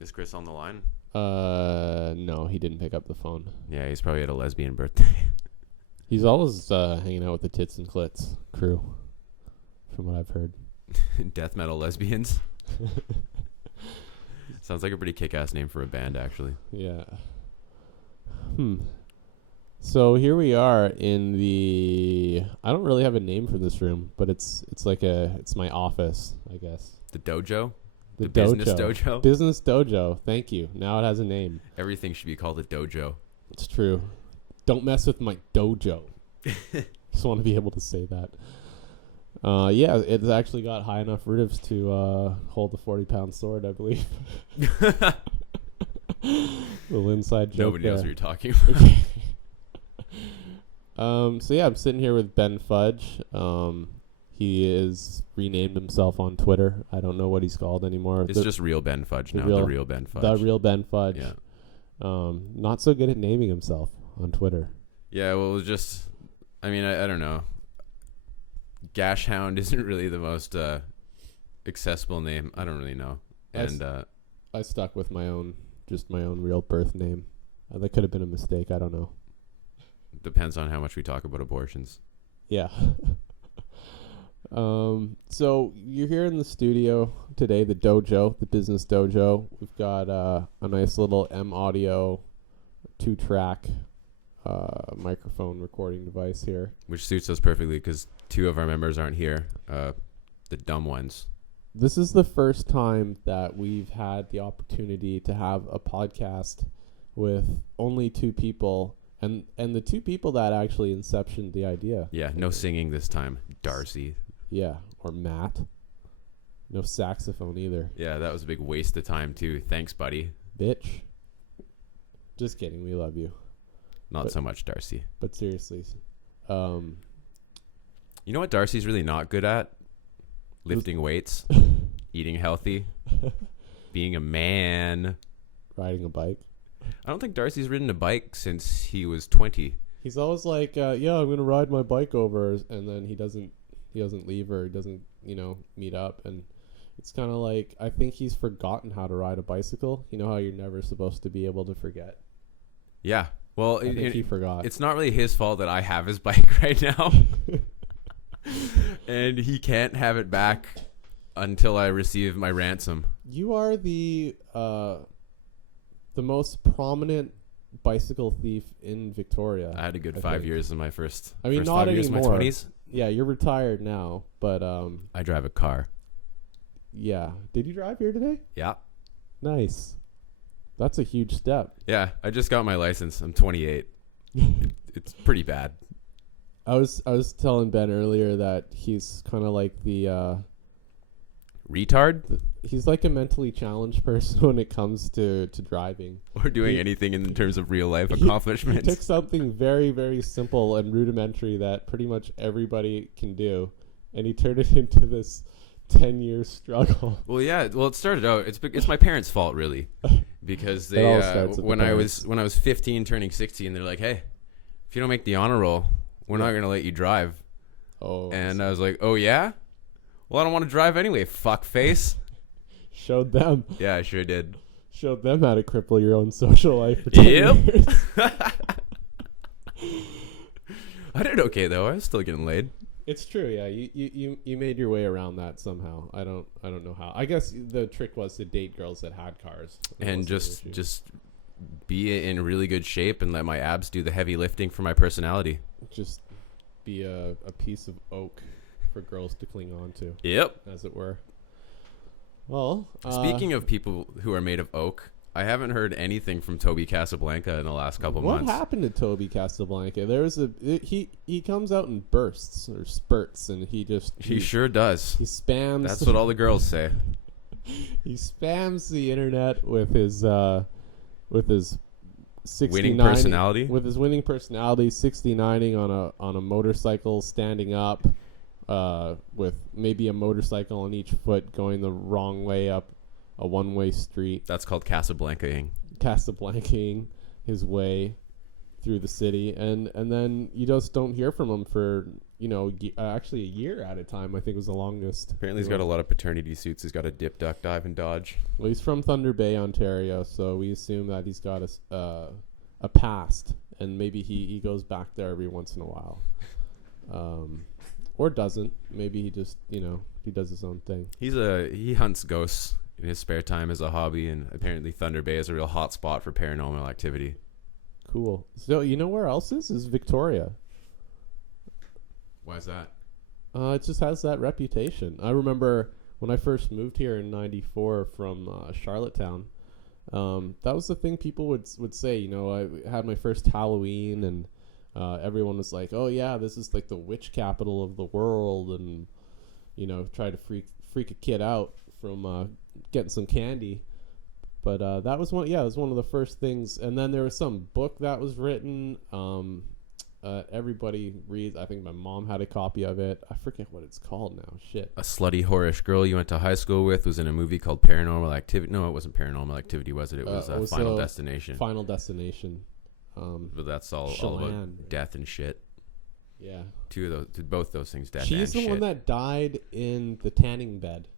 Is Chris on the line? No, he didn't pick up the phone. Yeah, he's probably at a lesbian birthday. He's always hanging out with the Tits and Clits crew, from what I've heard. Death metal lesbians. Sounds like a pretty kick-ass name for a band, actually. Yeah. So here we are in the... I don't really have a name for this room, but it's my office, I guess. The dojo? The business dojo? Business dojo. Thank you. Now it has a name. Everything should be called a dojo. It's true. Don't mess with my dojo. Just want to be able to say that. Yeah, it's actually got high enough ribs to hold a 40-pound sword, I believe. Little inside joke. Nobody knows what you're talking about. So yeah, I'm sitting here with Ben Fudge. He is renamed himself on Twitter. I don't know what he's called anymore. It's just Real Ben Fudge now. The Real Ben Fudge. The Real Ben Fudge. Yeah. Not so good at naming himself on Twitter. Yeah, well, it was just... I mean, I don't know. Gash Hound isn't really the most accessible name. I don't really know. And I stuck with my own real birth name. That could have been a mistake. I don't know. Depends on how much we talk about abortions. Yeah. So you're here in the studio today, the dojo, the business dojo. We've got a nice little M Audio 2-track microphone recording device here. Which suits us perfectly because 2 of our members aren't here. The dumb ones. This is the first time that we've had the opportunity to have a podcast with only 2 people, and the 2 people that actually inceptioned the idea. Yeah, no singing this time. Darcy. Yeah, or Matt. No saxophone either. Yeah, that was a big waste of time too. Thanks, buddy. Bitch. Just kidding. We love you. Not so much Darcy. But seriously. You know what Darcy's really not good at? Lifting weights, eating healthy, being a man. Riding a bike. I don't think Darcy's ridden a bike since he was 20. He's always like, yeah, I'm going to ride my bike over. And then he doesn't leave, or he doesn't, meet up. And it's kind of like, I think he's forgotten how to ride a bicycle. You know how you're never supposed to be able to forget? Yeah. Well, I think he forgot. It's not really his fault that I have his bike right now. And he can't have it back until I receive my ransom. You are the most prominent bicycle thief in Victoria. I had a good 5 years in my first. I mean, first not 5 years anymore. of my 20s. Yeah, you're retired now, but I drive a car. Yeah. Did you drive here today? Yeah. Nice. That's a huge step. Yeah, I just got my license. I'm 28. It's pretty bad. I was telling Ben earlier that he's kind of like the retard. He's like a mentally challenged person when it comes to driving or doing anything in terms of real life accomplishments. He took something very, very simple and rudimentary that pretty much everybody can do, and he turned it into this 10-year struggle. Well, yeah. Well, it started out. It's my parents' fault, really, because they when I was 15, turning 16, they're like, "Hey, if you don't make the honor roll, we're not gonna let you drive." Oh. And I was like, "Oh yeah? Well, I don't want to drive anyway. Fuck face." Showed them. Yeah, I sure did. Showed them how to cripple your own social life for 10 years. I did okay though. I was still getting laid. It's true, yeah. You made your way around that somehow. I don't know how. I guess the trick was to date girls that had cars. And just be in really good shape and let my abs do the heavy lifting for my personality. Just be a piece of oak for girls to cling on to. Yep. As it were. Well, speaking of people who are made of oak, I haven't heard anything from Toby Casablanca in the last couple months. What happened to Toby Casablanca? He comes out in bursts or spurts, and he sure does. He spams. That's what all the girls say. He spams the internet with his 69 winning personality. With his winning personality, 69ing on a motorcycle, standing up, with maybe a motorcycle on each foot, going the wrong way up a one-way street. That's called Casablanca-ing. Casablanca-ing his way through the city, and then you just don't hear from him for actually a year at a time. I think was the longest. Apparently, he's got a lot of paternity suits. He's got a dip, duck, dive, and dodge. Well, he's from Thunder Bay, Ontario, so we assume that he's got a past, and maybe he goes back there every once in a while, or doesn't. Maybe he just he does his own thing. He hunts ghosts in his spare time as a hobby, and apparently Thunder Bay is a real hot spot for paranormal activity. Cool. So you know where else is Victoria. Why is that? It just has that reputation. I remember when I first moved here in '94 from Charlottetown. That was the thing people would say. I had my first Halloween, and everyone was like, "Oh yeah, this is like the witch capital of the world," and try to freak a kid out from getting some candy. But that was one. Yeah, it was one of the first things. And then there was some book that was written. Everybody reads. I think my mom had a copy of it. I forget what it's called now. Shit. A slutty, whorish girl you went to high school with was in a movie called Paranormal Activity. No, it wasn't Paranormal Activity, was it? It was Final Destination. Final Destination. But that's all about death and shit. Yeah. Both those things, death and shit. She's the one that died in the tanning bed.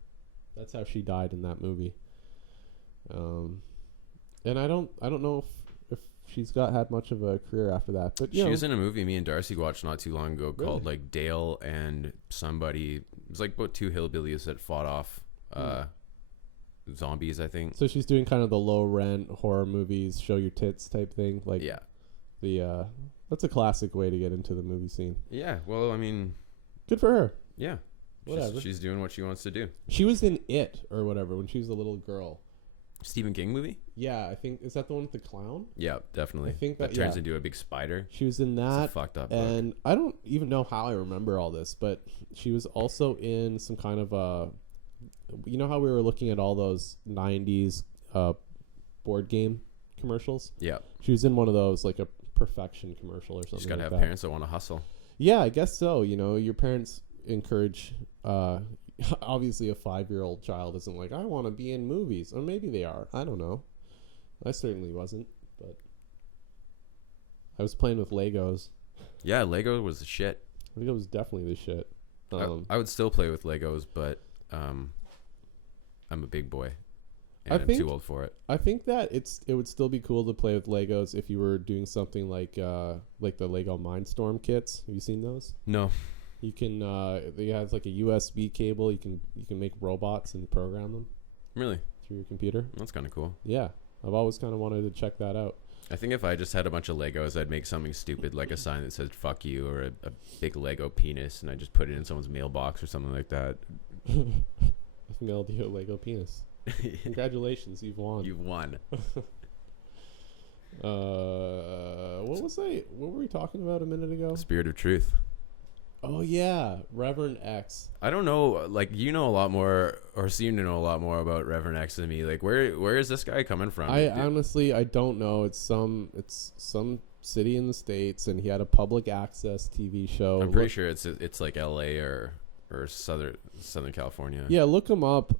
That's how she died in that movie. And I don't know if she's had much of a career after that, but she was in a movie me and Darcy watched not too long ago called like Dale and somebody. It was like about two hillbillies that fought off zombies, I think. So she's doing kind of the low rent horror movies, show your tits type thing. Like that's a classic way to get into the movie scene. Yeah, well, I mean, good for her. Yeah, whatever. She's doing what she wants to do. She was in It or whatever when she was a little girl. Stephen King movie? Yeah, I think is that the one with the clown? Yeah, definitely. I think that turns into a big spider. She was in that. It's a fucked up and book. I don't even know how I remember all this, but she was also in some kind of how we were looking at all those 90s board game commercials? Yeah. She was in one of those, like a Perfection commercial or something. You just gotta like have parents that want to hustle. Yeah, I guess so. Your parents encourage. Obviously, a 5-year-old child isn't like, I want to be in movies. Or maybe they are. I don't know. I certainly wasn't. But I was playing with Legos. Yeah, Lego was the shit. Lego was definitely the shit. I would still play with Legos, but I'm a big boy. And I'm too old for it. I think that it would still be cool to play with Legos if you were doing something like the Lego Mindstorm kits. Have you seen those? No. You can they have like a USB cable. You can make robots and program them. Really? Through your computer. That's kind of cool. Yeah. I've always kind of wanted to check that out. I think if I just had a bunch of Legos, I'd make something stupid like a sign that says "fuck you" or a big Lego penis, and I just put it in someone's mailbox or something like that. I've mailed you a Lego penis. Congratulations, you've won. You've won. What were we talking about a minute ago? Spirit of Truth. Oh yeah, Reverend X. I don't know, like you know a lot more, or seem to know a lot more about Reverend X than me. Like, where is this guy coming from? Honestly, I don't know. It's some city in the States, and he had a public access TV show. I'm pretty sure it's like L.A. or Southern California. Yeah, look him up.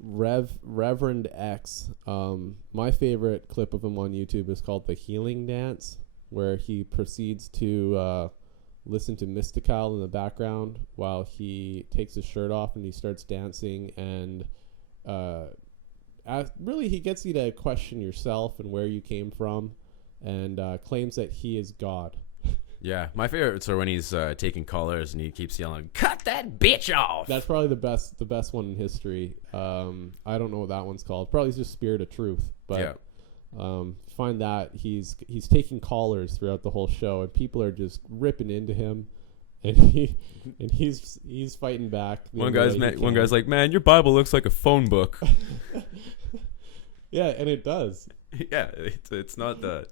Reverend X. My favorite clip of him on YouTube is called The Healing Dance, where he proceeds to listen to Mystical in the background while he takes his shirt off and he starts dancing, and really he gets you to question yourself and where you came from, and claims that he is God. Yeah, my favorites are when he's taking callers and he keeps yelling, "Cut that bitch off!" That's probably the best one in history. I don't know what that one's called. Probably just Spirit of Truth. But yeah. Find that he's taking callers throughout the whole show, and people are just ripping into him, and he's fighting back. One guy's like, "Man, your Bible looks like a phone book." Yeah, and it does. Yeah, it's not the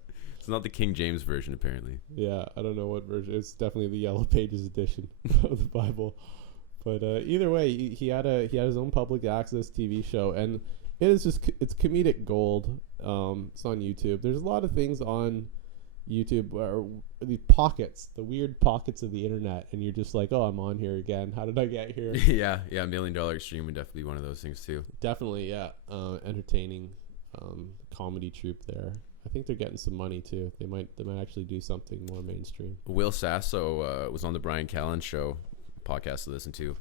King James version, apparently. Yeah, I don't know what version. It's definitely the Yellow Pages edition of the Bible. But either way, he had his own public access TV show, and it's comedic gold. It's on YouTube. There's a lot of things on YouTube where the weird pockets of the internet, and you're just like, oh, I'm on here again. How did I get here? Yeah, $1 Million Extreme would definitely be one of those things too. Definitely, yeah. Entertaining comedy troupe there. I think they're getting some money too. They might actually do something more mainstream. Will Sasso was on the Brian Callen show podcast to listen to.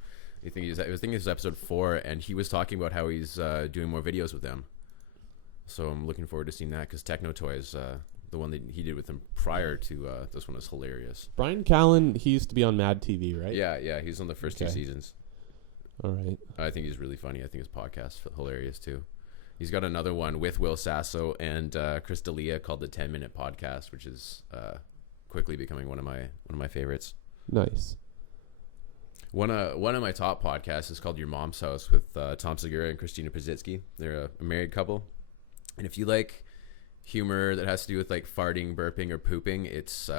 I think it was episode 4, and he was talking about how he's doing more videos with them. So I'm looking forward to seeing that, because Techno Toys, the one that he did with them prior to this one, is hilarious. Brian Callen, he used to be on Mad TV, right? Yeah, he's on the first 2 seasons. All right. I think he's really funny. I think his podcast's hilarious too. He's got another one with Will Sasso and Chris D'Elia called the 10-Minute Podcast, which is quickly becoming one of my favorites. Nice. One of my top podcasts is called Your Mom's House with Tom Segura and Christina Pazitsky. They're a married couple, and if you like humor that has to do with like farting, burping, or pooping, it's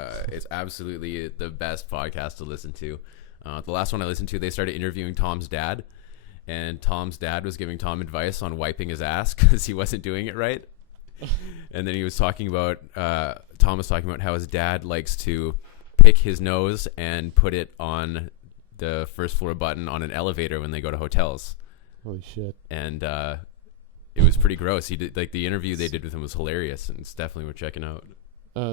absolutely the best podcast to listen to. The last one I listened to, they started interviewing Tom's dad, and Tom's dad was giving Tom advice on wiping his ass because he wasn't doing it right. And then he was talking about Tom was talking about how his dad likes to pick his nose and put it on the first floor button on an elevator when they go to hotels. Holy shit. And it was pretty gross. He did, like, the interview they did with him was hilarious, and it's definitely worth checking out.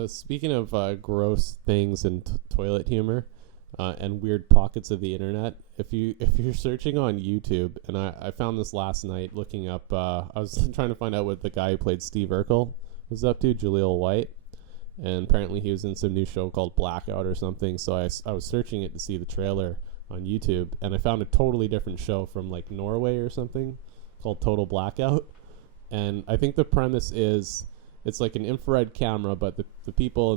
Speaking of gross things and toilet humor and weird pockets of the internet, if you're searching on YouTube, and I found this last night looking up, I was trying to find out what the guy who played Steve Urkel was up to, Jaleel White, and apparently he was in some new show called Blackout or something, so I was searching it to see the trailer on YouTube, and I found a totally different show from like Norway or something called Total Blackout. And I think the premise is it's like an infrared camera, but the people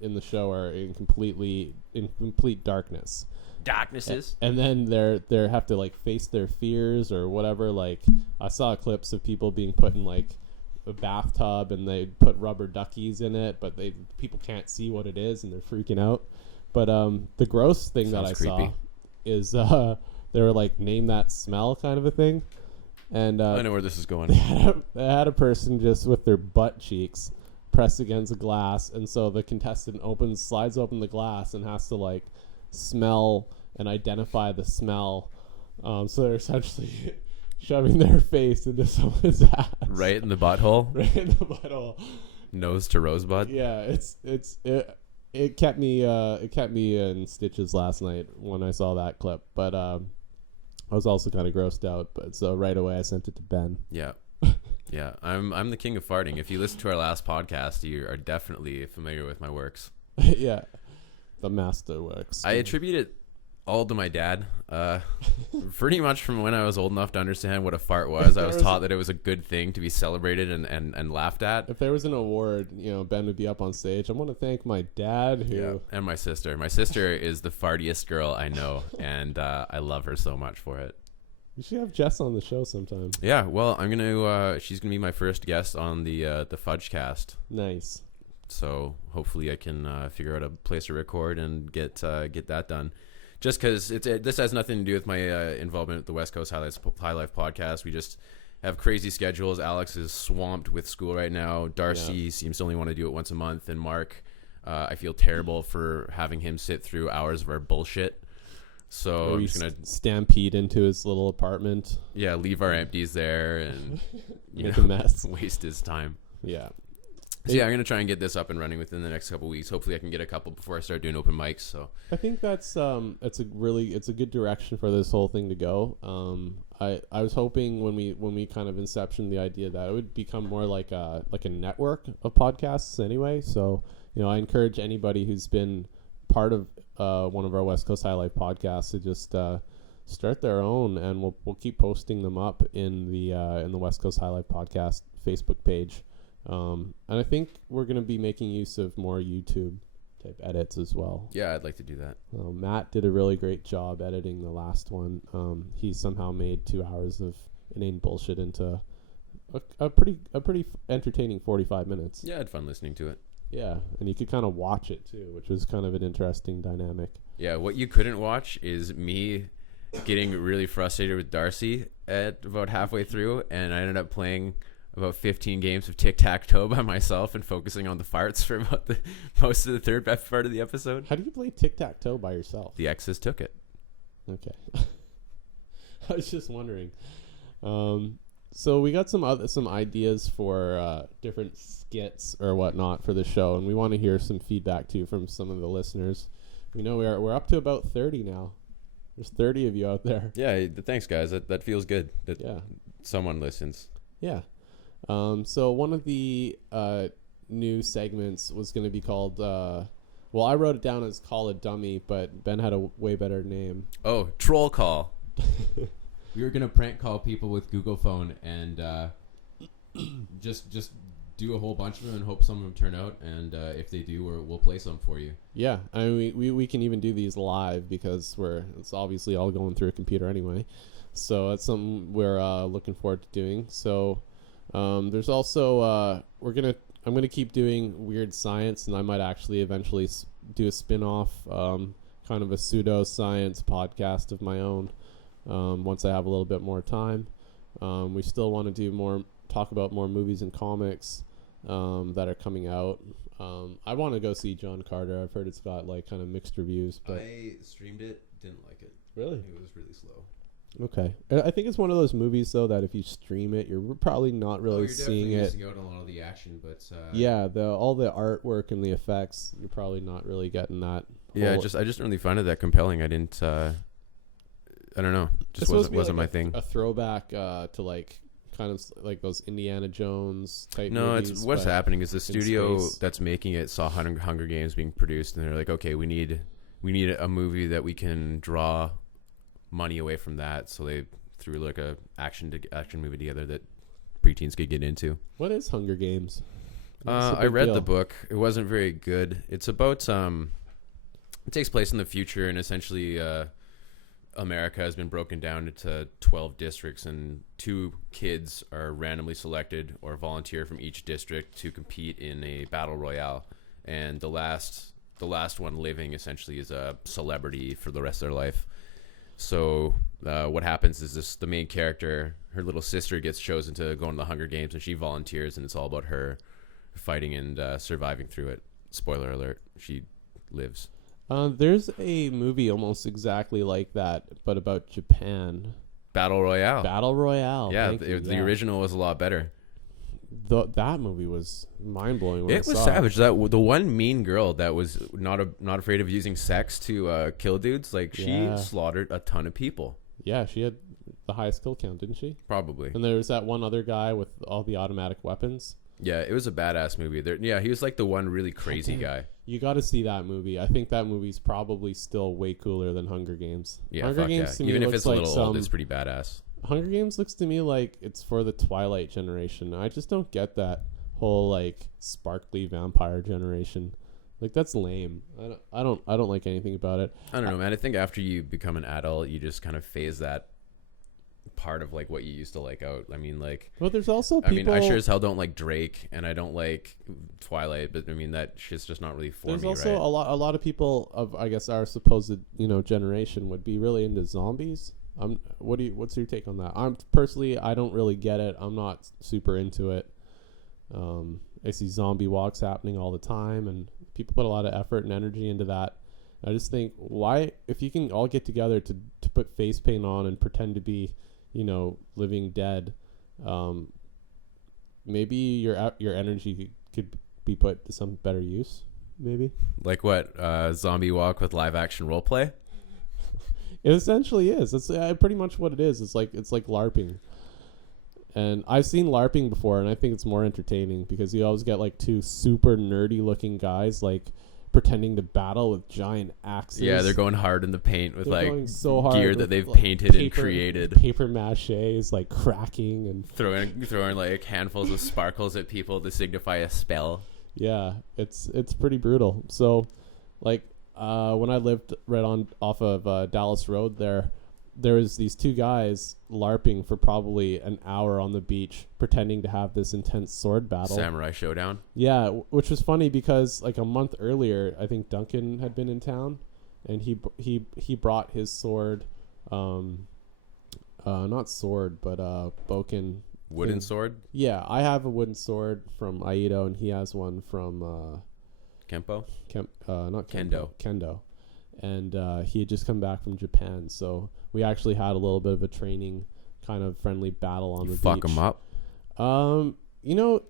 in the show are in complete darkness. Darknesses. And then they have to like face their fears or whatever. Like I saw clips of people being put in like a bathtub, and they put rubber duckies in it, but people can't see what it is, and they're freaking out. But the gross thing Sounds that I creepy. saw is they were like, name that smell kind of a thing. And I know where this is going. They had a person just with their butt cheeks pressed against a glass, and so the contestant slides open the glass and has to like smell and identify the smell. So they're essentially shoving their face into someone's ass. Right in the butthole? Right in the butthole. Nose to rosebud? Yeah, it kept me in stitches last night when I saw that clip, but I was also kind of grossed out, but so right away I sent it to Ben. Yeah. Yeah, I'm the king of farting. If you listen to our last podcast, you are definitely familiar with my works. Yeah, the master works. I attribute it all to my dad. Pretty much from when I was old enough to understand what a fart was, I was taught that it was a good thing to be celebrated and laughed at. If there was an award, Ben would be up on stage. I want to thank my dad and my sister. My sister is the fartiest girl I know, and I love her so much for it. You should have Jess on the show sometime. Yeah, well, she's gonna be my first guest on the Fudge Cast. Nice. So hopefully I can figure out a place to record and get that done. Just because this has nothing to do with my involvement with the Westcoast Highlife podcast. We just have crazy schedules. Alex is swamped with school right now. Darcy seems to only want to do it once a month, and Mark, I feel terrible for having him sit through hours of our bullshit. So I'm just gonna stampede into his little apartment. Yeah, leave our empties there and make a mess. Waste his time. Yeah. So yeah, I'm gonna try and get this up and running within the next couple of weeks. Hopefully, I can get a couple before I start doing open mics. So I think that's it's a good direction for this whole thing to go. I was hoping when we kind of inceptioned the idea that it would become more like a network of podcasts anyway. So I encourage anybody who's been part of one of our Westcoast Highlife podcasts to just start their own, and we'll keep posting them up in the Westcoast Highlife podcast Facebook page. And I think we're going to be making use of more YouTube type edits as well. Yeah, I'd like to do that. Matt did a really great job editing the last one. He somehow made 2 hours of inane bullshit into a pretty entertaining 45 minutes. Yeah, I had fun listening to it. Yeah, and you could kind of watch it too, which was kind of an interesting dynamic. Yeah, what you couldn't watch is me getting really frustrated with Darcy at about halfway through, and I ended up playing about 15 games of tic-tac-toe by myself and focusing on the farts for about most of the third part of the episode. How do you play tic-tac-toe by yourself? The exes took it. Okay. I was just wondering. So we got some ideas for different skits or whatnot for the show, and we want to hear some feedback too from some of the listeners. We know we're up to about 30 now. There's 30 of you out there. Yeah, thanks guys. That feels good. That someone listens. Yeah. So one of the new segments was going to be called. Well, I wrote it down as Call a Dummy, but Ben had a way better name. Oh, Troll Call. We were gonna prank call people with Google Phone and just do a whole bunch of them and hope some of them turn out. And if they do, we'll play some for you. Yeah, I mean we can even do these live because it's obviously all going through a computer anyway. So that's something we're looking forward to doing. So there's also I'm gonna keep doing weird science, and I might actually eventually do a spin-off, kind of a pseudo-science podcast of my own. Once I have a little bit more time. We still want to talk about more movies and comics that are coming out. I want to go see John Carter. I've heard it's got like kind of mixed reviews. But I streamed it, didn't like it. Really? It was really slow. Okay. I think it's one of those movies though that if you stream it, you're probably not really seeing it. You're definitely missing out on a lot of the action, but yeah, all the artwork and the effects, you're probably not really getting that. Yeah, I just didn't really find it that compelling. I didn't. I don't know. Just wasn't my thing. A throwback to like kind of like those Indiana Jones type. No, movies, it's what's happening is the studio that's making it saw Hunger Games being produced, and they're like, okay, we need a movie that we can draw money away from that. So they threw like a action movie together that preteens could get into. What is Hunger Games? I read the book. It wasn't very good. It's about it takes place in the future, and essentially America has been broken down into 12 districts, and 2 kids are randomly selected or volunteer from each district to compete in a battle royale. And the last one living essentially is a celebrity for the rest of their life. So what happens is the main character, her little sister gets chosen to go into the Hunger Games, and she volunteers, and it's all about her fighting and surviving through it. Spoiler alert, she lives. There's a movie almost exactly like that, but about Japan. Battle Royale. Yeah, the original was a lot better. That movie was mind-blowing. It was savage. The one mean girl that was not afraid of using sex to kill dudes, like she slaughtered a ton of people. Yeah, she had the highest kill count, didn't she? Probably. And there was that one other guy with all the automatic weapons. Yeah, it was a badass movie. He was like the one really crazy guy. You got to see that movie. I think that movie's probably still way cooler than Hunger Games. Yeah, Hunger Games to me even if looks it's a like little old, it's pretty badass. Hunger Games looks to me like it's for the Twilight generation. I just don't get that whole like sparkly vampire generation. Like that's lame. I don't like anything about it. I don't know, man. I think after you become an adult, you just kind of phase that part of like what you used to like out. I mean, like, but there's also people, I sure as hell don't like Drake, and I don't like Twilight, but I mean that shit's just not really for me. There's also right? a lot of people of, I guess, our supposed generation would be really into zombies. What's your take on that? I don't really get it. I'm not super into it. I see zombie walks happening all the time, and people put a lot of effort and energy into that. I just think, why, if you can all get together to put face paint on and pretend to be living dead, maybe your energy could be put to some better use. Maybe like what zombie walk with live action role play. It essentially is. That's pretty much what it is. It's like LARPing, and I've seen LARPing before, and I think it's more entertaining because you always get like 2 super nerdy looking guys like pretending to battle with giant axes. Yeah, they're going hard in the paint with they're like so hard gear that they've painted and created. Paper mache is like cracking and throwing like handfuls of sparkles at people to signify a spell. Yeah, it's pretty brutal. So, like, when I lived right off of Dallas Road, there was these 2 guys LARPing for probably an hour on the beach, pretending to have this intense sword battle. Samurai Showdown. Yeah, which was funny because like a month earlier, I think Duncan had been in town, and he brought his sword, not sword, but Boken. Wooden sword? Yeah, I have a wooden sword from Aido, and he has one from Kempo? Not Kendo. And he had just come back from Japan, so we actually had a little bit of a training kind of friendly battle on the beach. Fuck him up. You know,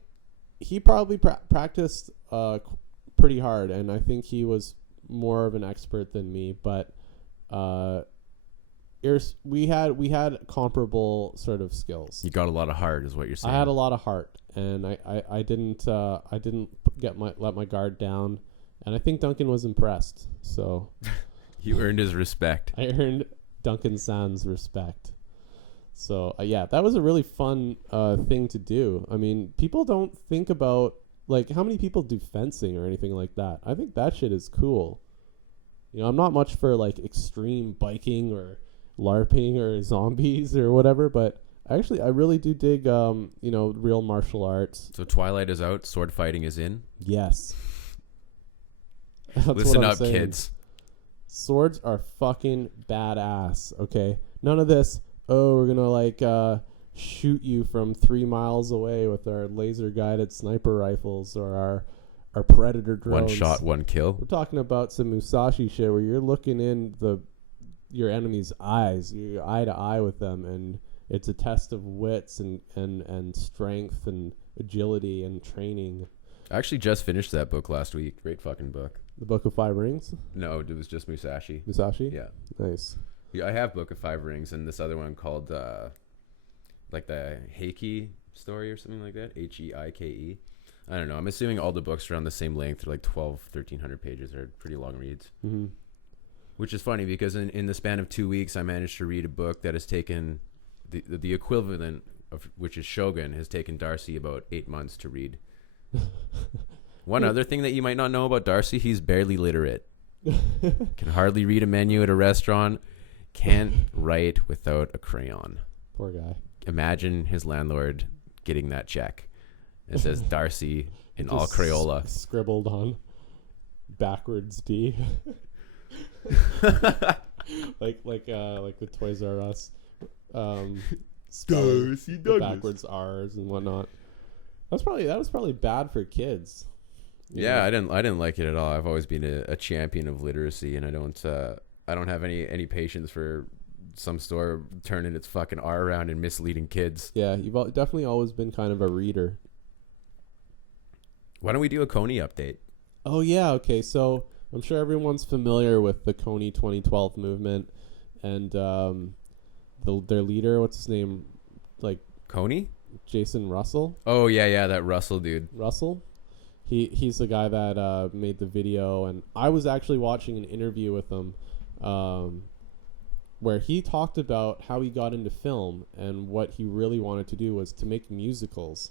he probably practiced pretty hard, and I think he was more of an expert than me. But we had comparable sort of skills. You got a lot of heart, is what you're saying. I had a lot of heart, and I didn't let my guard down, and I think Duncan was impressed. So you earned his respect. I earned Duncan Sands' respect. So yeah, that was a really fun thing to do. I mean, people don't think about like how many people do fencing or anything like that. I think that shit is cool. You know, I'm not much for like extreme biking or LARPing or zombies or whatever, but I really do dig real martial arts. So Twilight is out, sword fighting is in. Yes. Listen up, kids. Swords are fucking badass. Okay, none of this. Oh, we're gonna shoot you from 3 miles away with our laser guided sniper rifles or our predator drones. 1 shot, 1 kill. We're talking about some Musashi shit where you're looking in your enemy's eyes, you're eye to eye with them, and it's a test of wits and strength and agility and training. I actually just finished that book last week. Great fucking book. The Book of Five Rings? No, it was just Musashi. Musashi? Yeah. Nice. Yeah, I have Book of Five Rings and this other one called like the Heike story or something like that. Heike. I don't know. I'm assuming all the books are on the same length. They're like 1,300 pages. They're pretty long reads. Mm-hmm. Which is funny because in the span of 2 weeks, I managed to read a book that has taken the equivalent of which is Shogun has taken Darcy about 8 months to read. One other thing that you might not know about Darcy, he's barely literate. Can hardly read a menu at a restaurant. Can't write without a crayon. Poor guy. Imagine his landlord getting that check. It says Darcy in all Crayola. Scribbled on backwards D. like the Toys R Us. Darcy backwards R's and whatnot. That was probably bad for kids. Yeah, I didn't like it at all. I've always been a champion of literacy, and I don't have any patience for some store turning its fucking R around and misleading kids. Yeah, you've definitely always been kind of a reader. Why don't we do a Coney update? Oh yeah, okay. So I'm sure everyone's familiar with the Coney 2012 movement, and their leader, what's his name, like Coney? Jason Russell. Oh yeah, that Russell dude. Russell. He's the guy that made the video, and I was actually watching an interview with him, where he talked about how he got into film and what he really wanted to do was to make musicals.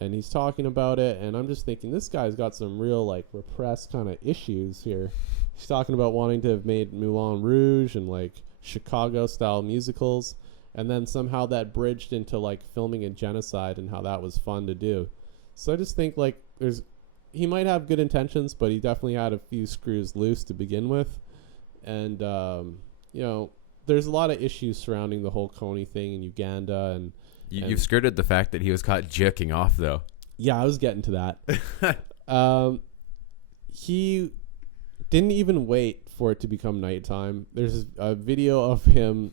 And he's talking about it, and I'm just thinking, this guy's got some real, like, repressed kind of issues here. He's talking about wanting to have made Moulin Rouge and, like, Chicago-style musicals, and then somehow that bridged into, like, filming a genocide and how that was fun to do. So I just think, like, he might have good intentions, but he definitely had a few screws loose to begin with. And, there's a lot of issues surrounding the whole Coney thing in Uganda, and you've skirted the fact that he was caught jerking off, though. Yeah, I was getting to that. He didn't even wait for it to become nighttime. There's a video of him.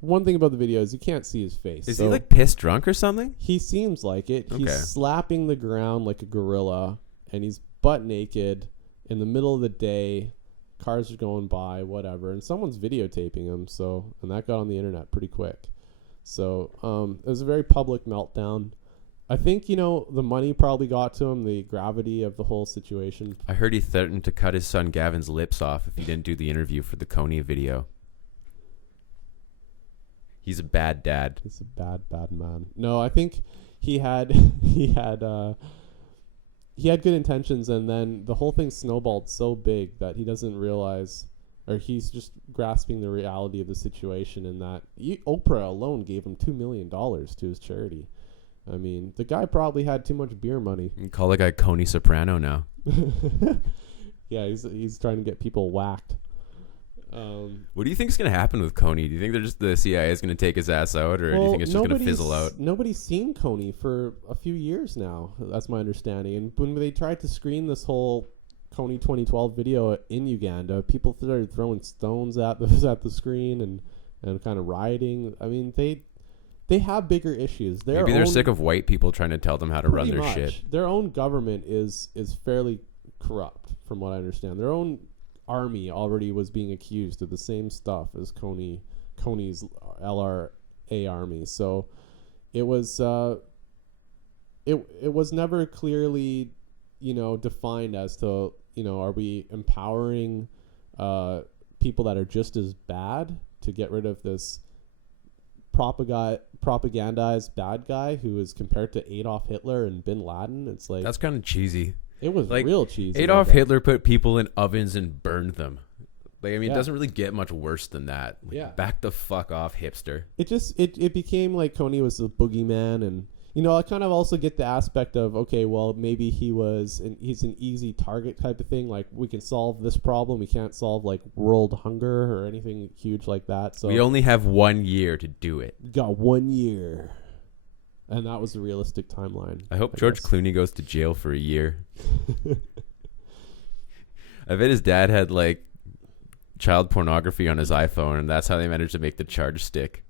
One thing about the video is you can't see his face. Is he like pissed drunk or something? He seems like it. Okay. He's slapping the ground like a gorilla, and he's butt naked in the middle of the day. Cars are going by, whatever, and someone's videotaping him. And that got on the internet pretty quick. So it was a very public meltdown. I think, the money probably got to him, the gravity of the whole situation. I heard he threatened to cut his son Gavin's lips off if he didn't do the interview for the Coney video. He's a bad dad. He's a bad man. No, I think he had good intentions, and then the whole thing snowballed so big that he doesn't realize, or he's just grasping the reality of the situation, and that Oprah alone gave him $2 million to his charity. I mean, the guy probably had too much beer money. You can call the guy Coney Soprano now. Yeah, he's trying to get people whacked. What do you think is going to happen with Coney? Do you think the CIA is going to take his ass out, or do you think it's just going to fizzle out? Nobody's seen Coney for a few years now. That's my understanding. And when they tried to screen this whole Coney 2012 video in Uganda, people started throwing stones at the screen, and and kind of rioting. I mean, they have bigger issues. Maybe they're sick of white people trying to tell them how to run their shit. Their own government is fairly corrupt, from what I understand. Their own army already was being accused of the same stuff as Kony's LRA army. So it was it was never clearly, defined as to, are we empowering people that are just as bad to get rid of this propagandized bad guy who is compared to Adolf Hitler and Bin Laden. It's like, that's kind of cheesy. It was like real cheesy. Adolf Hitler put people in ovens and burned them. Like, I mean, it doesn't really get much worse than that. Like, back the fuck off, hipster. It became like Kony was the boogeyman, and I kind of also get the aspect of, okay, well, maybe he's an easy target type of thing. Like, we can solve this problem. We can't solve like world hunger or anything huge like that. So we only have 1 year to do it. Got 1 year. And that was the realistic timeline. I hope George Clooney goes to jail for a year. I bet his dad had like child pornography on his iPhone, and that's how they managed to make the charge stick.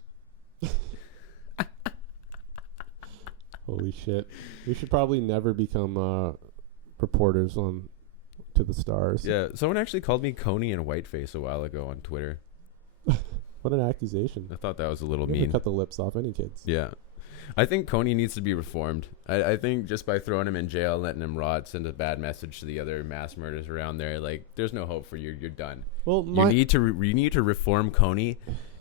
Holy shit. We should probably never become reporters on To the Stars. Yeah, someone actually called me Kony and Whiteface a while ago on Twitter. What an accusation. I thought that was a little You mean. cut the lips off any kids. Yeah. I think Kony needs to be reformed. I think just by throwing him in jail, letting him rot, send a bad message to the other mass murders around there. Like, there's no hope for you. You're done. Well, you need to reform Kony.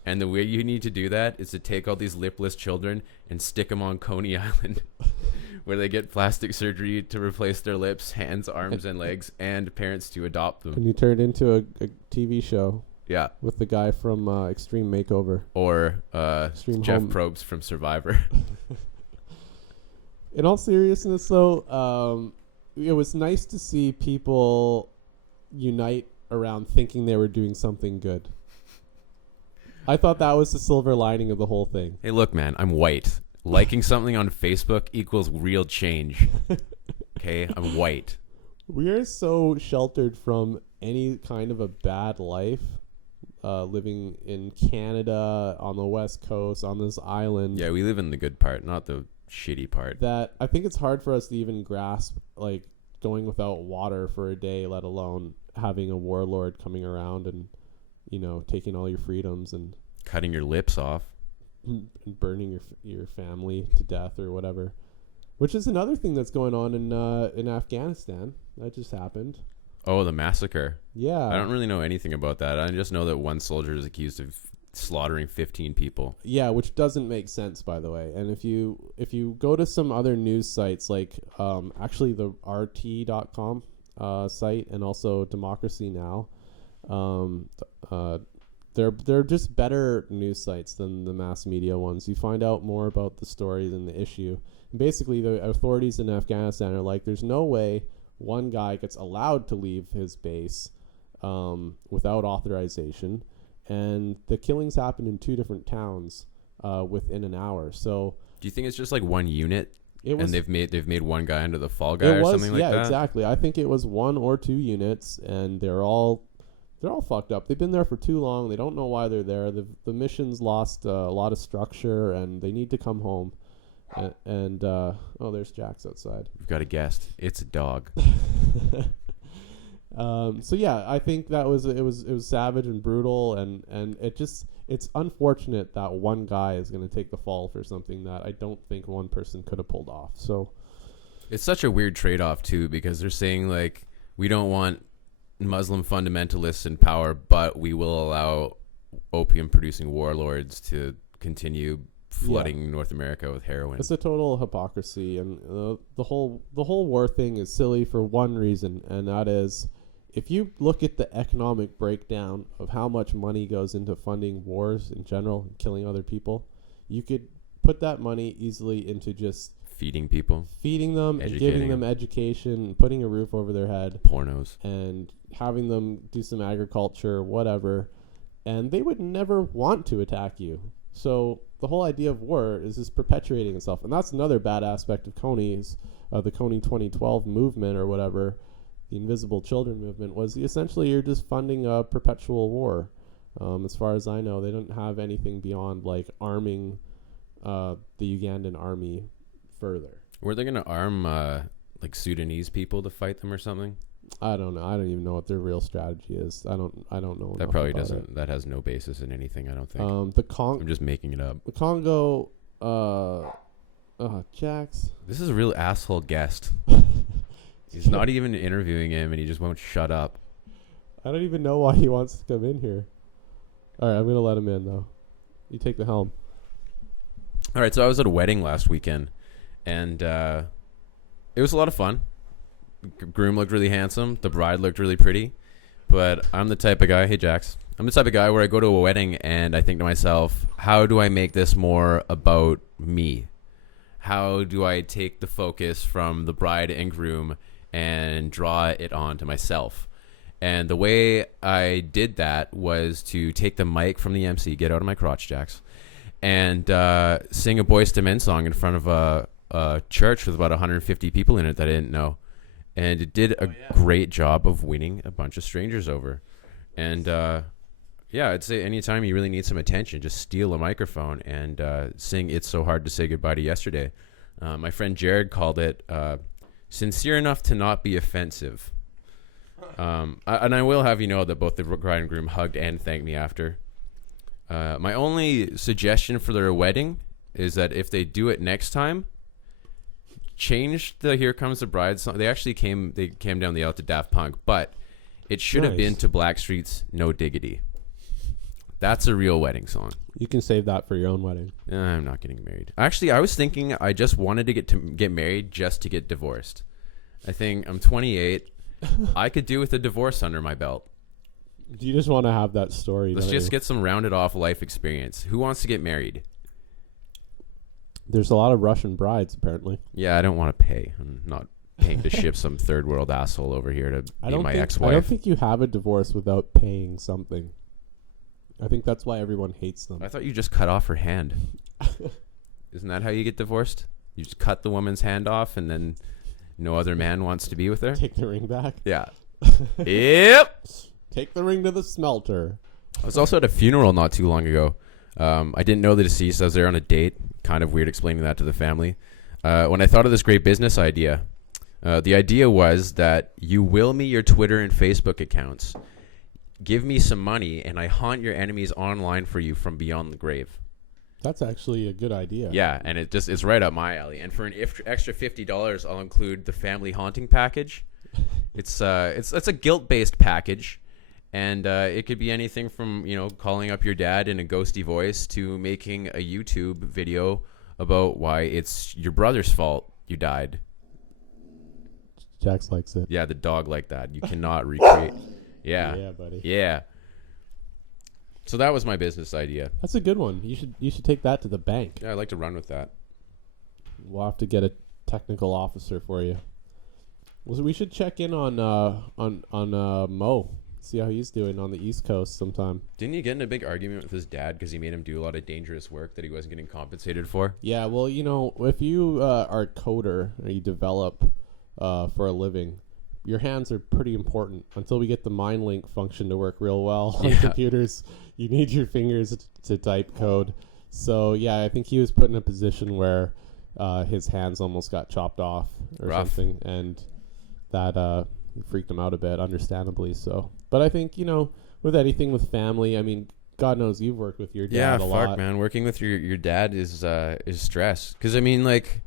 And the way you need to do that is to take all these lipless children and stick them on Coney Island, where they get plastic surgery to replace their lips, hands, arms, and legs, and parents to adopt them. And you turn it into a TV show. Yeah. With the guy from Extreme Makeover. Or Jeff Probst from Survivor. In all seriousness, though, it was nice to see people unite around thinking they were doing something good. I thought that was the silver lining of the whole thing. Hey, look, man, I'm white. Liking something on Facebook equals real change. Okay? I'm white. We are so sheltered from any kind of a bad life, living in Canada, on the West Coast, on this island. Yeah, we live in the good part, not the shitty part. That I think it's hard for us to even grasp, like, going without water for a day, let alone having a warlord coming around and, taking all your freedoms and cutting your lips off and burning your family to death or whatever, which is another thing that's going on in Afghanistan. That just happened. Oh, the massacre. Yeah. I don't really know anything about that. I just know that one soldier is accused of slaughtering 15 people. Yeah, which doesn't make sense, by the way. And if you go to some other news sites, like actually the RT.com site and also Democracy Now, they're just better news sites than the mass media ones. You find out more about the stories and the issue. And basically, the authorities in Afghanistan are like, there's no way one guy gets allowed to leave his base without authorization. And the killings happened in 2 different towns within an hour. So do you think it's just like one unit? And they've made one guy into the fall guy or something like that? Yeah, exactly. I think it was 1 or 2 units, and they're all fucked up. They've been there for too long. They don't know why they're there. The mission's lost a lot of structure, and they need to come home. And there's Jax outside. We've got a guest. It's a dog. So yeah, I think that was savage and brutal, and it's unfortunate that one guy is going to take the fall for something that I don't think one person could have pulled off. So it's such a weird trade-off too, because they're saying like, we don't want Muslim fundamentalists in power, but we will allow opium-producing warlords to continue flooding North America with heroin. It's a total hypocrisy, and the whole war thing is silly for one reason, and that is, if you look at the economic breakdown of how much money goes into funding wars in general and killing other people, you could put that money easily into just feeding them and giving them education and putting a roof over their head, pornos, and having them do some agriculture, whatever, and they would never want to attack you. So the whole idea of war is just perpetuating itself, and that's another bad aspect of Kony's, the Kony 2012 movement or whatever, the Invisible Children movement, was essentially you're just funding a perpetual war. As far as I know, they don't have anything beyond like arming the Ugandan army further. Were they going to arm like Sudanese people to fight them or something? I don't know. I don't even know what their real strategy is. I don't know. That probably doesn't. That has no basis in anything. I don't think. I'm just making it up. The Congo. Jax. This is a real asshole guest. He's not even interviewing him, and he just won't shut up. I don't even know why he wants to come in here. All right, I'm gonna let him in though. You take the helm. All right, so I was at a wedding last weekend, and it was a lot of fun. Groom looked really handsome. The bride looked really pretty. But I'm the type of guy, hey Jax, I'm the type of guy where I go to a wedding and I think to myself, how do I make this more about me? How do I take the focus from the bride and groom and draw it on to myself? And the way I did that was to take the mic from the MC, get out of my crotch, Jax, and sing a Boyz II Men song in front of a church with about 150 people in it that I didn't know. And it did a great job of winning a bunch of strangers over. And I'd say anytime you really need some attention, just steal a microphone and sing It's So Hard to Say Goodbye to Yesterday. My friend Jared called it sincere enough to not be offensive. I will have you know that both the bride and groom hugged and thanked me after. My only suggestion for their wedding is that if they do it next time, change the Here Comes the Bride song. They came down the aisle to Daft Punk, but it should have been to Blackstreet's No Diggity. That's a real wedding song. You can save that for your own wedding. I'm not getting married. Actually, I was thinking I just wanted to get married just to get divorced. I think I'm 28. I could do with a divorce under my belt. Do you just want to have that story? Let's just get some rounded off life experience. Who wants to get married? There's a lot of Russian brides, apparently. Yeah, I don't want to pay. I'm not paying to ship some third world asshole over here to be my ex-wife. I don't think you have a divorce without paying something. I think that's why everyone hates them. I thought you just cut off her hand. Isn't that how you get divorced? You just cut the woman's hand off and then no other man wants to be with her? Take the ring back? Yeah. Yep. Take the ring to the smelter. I was also at a funeral not too long ago. I didn't know the deceased. I was there on a date. Kind of weird explaining that to the family. When I thought of this great business idea, the idea was that you will me your Twitter and Facebook accounts, give me some money, and I haunt your enemies online for you from beyond the grave. That's actually a good idea. Yeah, and it's right up my alley. And for an extra $50, I'll include the family haunting package. It's a guilt-based package. And it could be anything from, calling up your dad in a ghosty voice to making a YouTube video about why it's your brother's fault you died. Jax likes it. Yeah, the dog like that. You cannot recreate. Yeah. Yeah, buddy. Yeah. So that was my business idea. That's a good one. You should take that to the bank. Yeah, I'd like to run with that. We'll have to get a technical officer for you. Well, so we should check in on Mo. See how he's doing on the East Coast sometime. Didn't he get in a big argument with his dad because he made him do a lot of dangerous work that he wasn't getting compensated for? Yeah, well, if you are a coder or you develop for a living, your hands are pretty important. Until we get the MindLink function to work real well on computers, you need your fingers to type code. So, yeah, I think he was put in a position where his hands almost got chopped off or something, and that freaked him out a bit, understandably so. But I think, with anything with family, I mean, God knows you've worked with your dad a lot. Yeah, fuck, man. Working with your dad is stress. Because, I mean, like,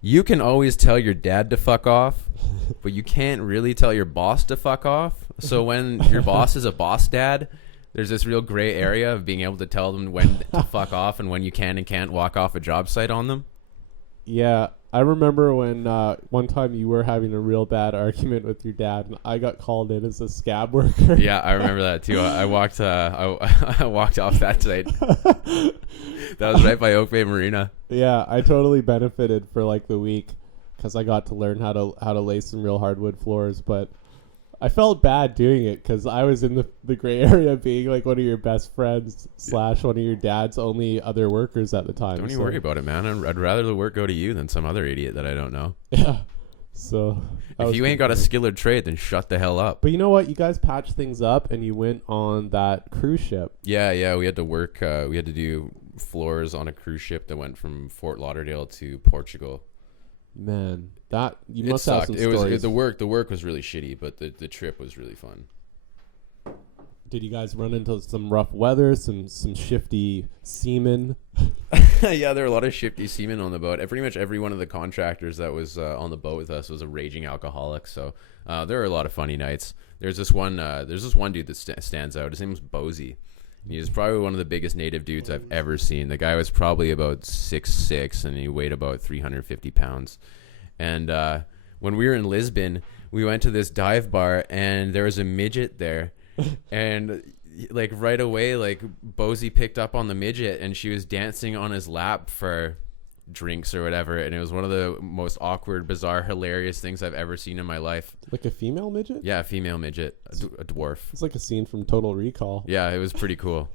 you can always tell your dad to fuck off, but you can't really tell your boss to fuck off. So when your boss is a boss dad, there's this real gray area of being able to tell them when to fuck off and when you can and can't walk off a job site on them. Yeah, I remember when one time you were having a real bad argument with your dad, and I got called in as a scab worker. Yeah, I remember that too. I walked off that site. That was right by Oak Bay Marina. Yeah, I totally benefited for like the week because I got to learn how to lay some real hardwood floors, but I felt bad doing it because I was in the gray area being like one of your best friends / one of your dad's only other workers at the time. Don't you worry about it, man. I'd rather the work go to you than some other idiot that I don't know. Yeah. So if you ain't got a skill or trade, then shut the hell up. But you know what? You guys patched things up, and you went on that cruise ship. Yeah. We had to work. We had to do floors on a cruise ship that went from Fort Lauderdale to Portugal. Man, that you must have some stories. The work was really shitty, but the trip was really fun. Did you guys run into some rough weather, some shifty seamen? Yeah, there were a lot of shifty seamen on the boat. Pretty much every one of the contractors that was on the boat with us was a raging alcoholic. So there were a lot of funny nights. There's this one dude that stands out. His name was Bozy. He was probably one of the biggest native dudes I've ever seen. The guy was probably about 6'6", and he weighed about 350 pounds. And when we were in Lisbon, we went to this dive bar, and there was a midget there. And like right away, like Bozy picked up on the midget, and she was dancing on his lap for drinks or whatever, and it was one of the most awkward, bizarre, hilarious things I've ever seen in my life. Like a female midget? Yeah, a female midget, a dwarf. It's like a scene from Total Recall. Yeah, it was pretty cool.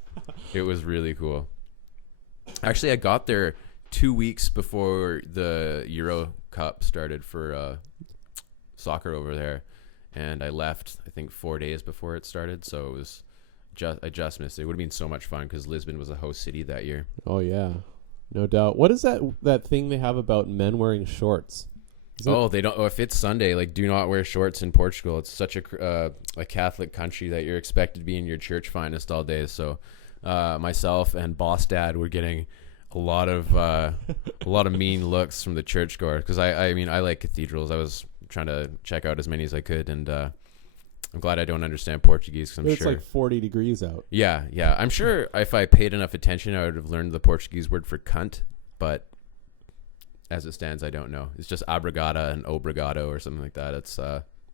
It was really cool. Actually, I got there 2 weeks before the Euro Cup started for soccer over there. And I left, I think, 4 days before it started. So it was I just missed it. It would have been so much fun because Lisbon was a host city that year. Oh, yeah. No doubt. What is that thing they have about men wearing shorts? They don't. If it's Sunday, like, do not wear shorts in Portugal. It's such a Catholic country that you're expected to be in your church finest all day. So myself and Boss Dad were getting a lot of mean looks from the churchgoer because I mean I like cathedrals. I was trying to check out as many as I could, and I'm glad I don't understand Portuguese because it's like 40 degrees out. Yeah. I'm sure if I paid enough attention, I would have learned the Portuguese word for cunt, but as it stands, I don't know. It's just abrigada and obrigado or something like that. It's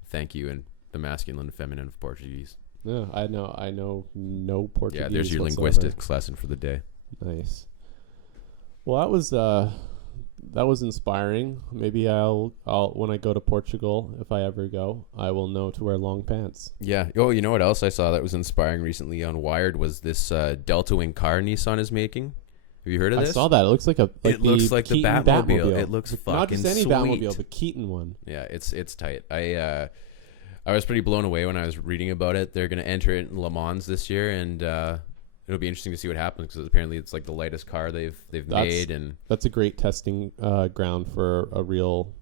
thank you in the masculine and feminine of Portuguese. Yeah, I know no Portuguese. Yeah, there's your whatsoever. Linguistics lesson for the day. Nice. Well, that was inspiring. Maybe I'll when I go to Portugal, if I ever go, I will know to wear long pants. Yeah. Oh, you know what else I saw that was inspiring recently on Wired was this Delta Wing car Nissan is making. Have you heard of this? I saw that. It looks like it looks like the Batmobile. It looks fucking not just any sweet. Batmobile, the Keaton one. Yeah, it's tight. I was pretty blown away when I was reading about it. They're going to enter it in Le Mans this year, and it'll be interesting to see what happens because apparently it's like the lightest car they've made, and that's a great testing ground for a real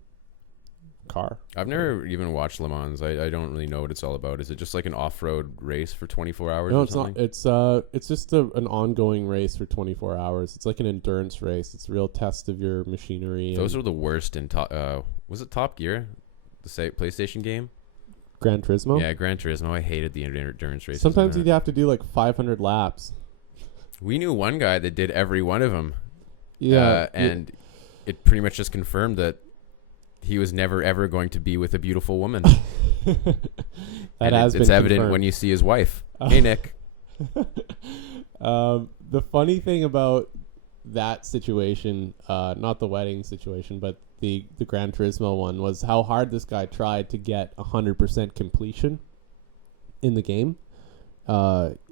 car. I've never even watched Le Mans. I don't really know what it's all about. Is it just like an off-road race for 24 hours? No, or it's something? not. It's just an ongoing race for 24 hours. It's like an endurance race. It's a real test of your machinery. Those are the worst in was it Top Gear, the PlayStation game? Gran Turismo? Yeah, Gran Turismo. I hated the endurance races. Sometimes you'd have to do like 500 laps. We knew one guy that did every one of them. Yeah. And it pretty much just confirmed that he was never, ever going to be with a beautiful woman. It's evident when you see his wife. Hey, Nick. The funny thing about that situation, not the wedding situation, but the Gran Turismo one, was how hard this guy tried to get 100% completion in the game.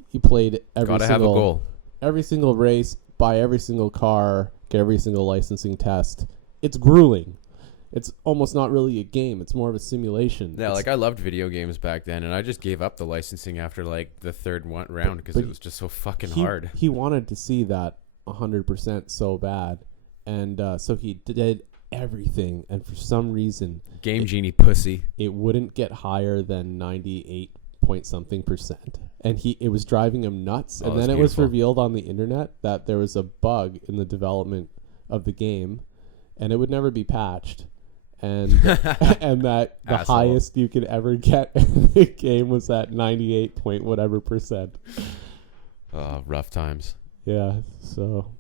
He played every single race, buy every single car, get every single licensing test. It's grueling. It's almost not really a game. It's more of a simulation. Yeah, like I loved video games back then, and I just gave up the licensing after like the third round because it was just so fucking hard. He wanted to see that 100% so bad, and so he did everything, and for some reason, Game Genie pussy, it wouldn't get higher than 98 point something percent, and it was driving him nuts. And then it was revealed on the internet that there was a bug in the development of the game, and it would never be patched. And and that the highest you could ever get in the game was at 98 point whatever percent. Rough times. Yeah, so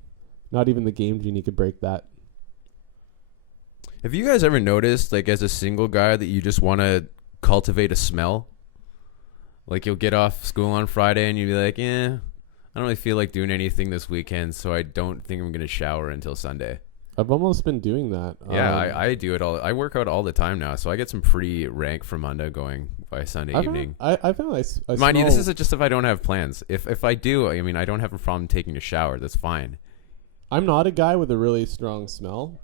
not even the Game Genie could break that. Have you guys ever noticed, like, as a single guy, that you just want to cultivate a smell? Like, you'll get off school on Friday and you'll be like, I don't really feel like doing anything this weekend, so I don't think I'm going to shower until Sunday. I've almost been doing that. Yeah, I do it all. I work out all the time now, so I get some pretty rank Fermunda going by Sunday evening. I found I mind you, this is just if I don't have plans. If I do, I mean, I don't have a problem taking a shower. That's fine. I'm not a guy with a really strong smell.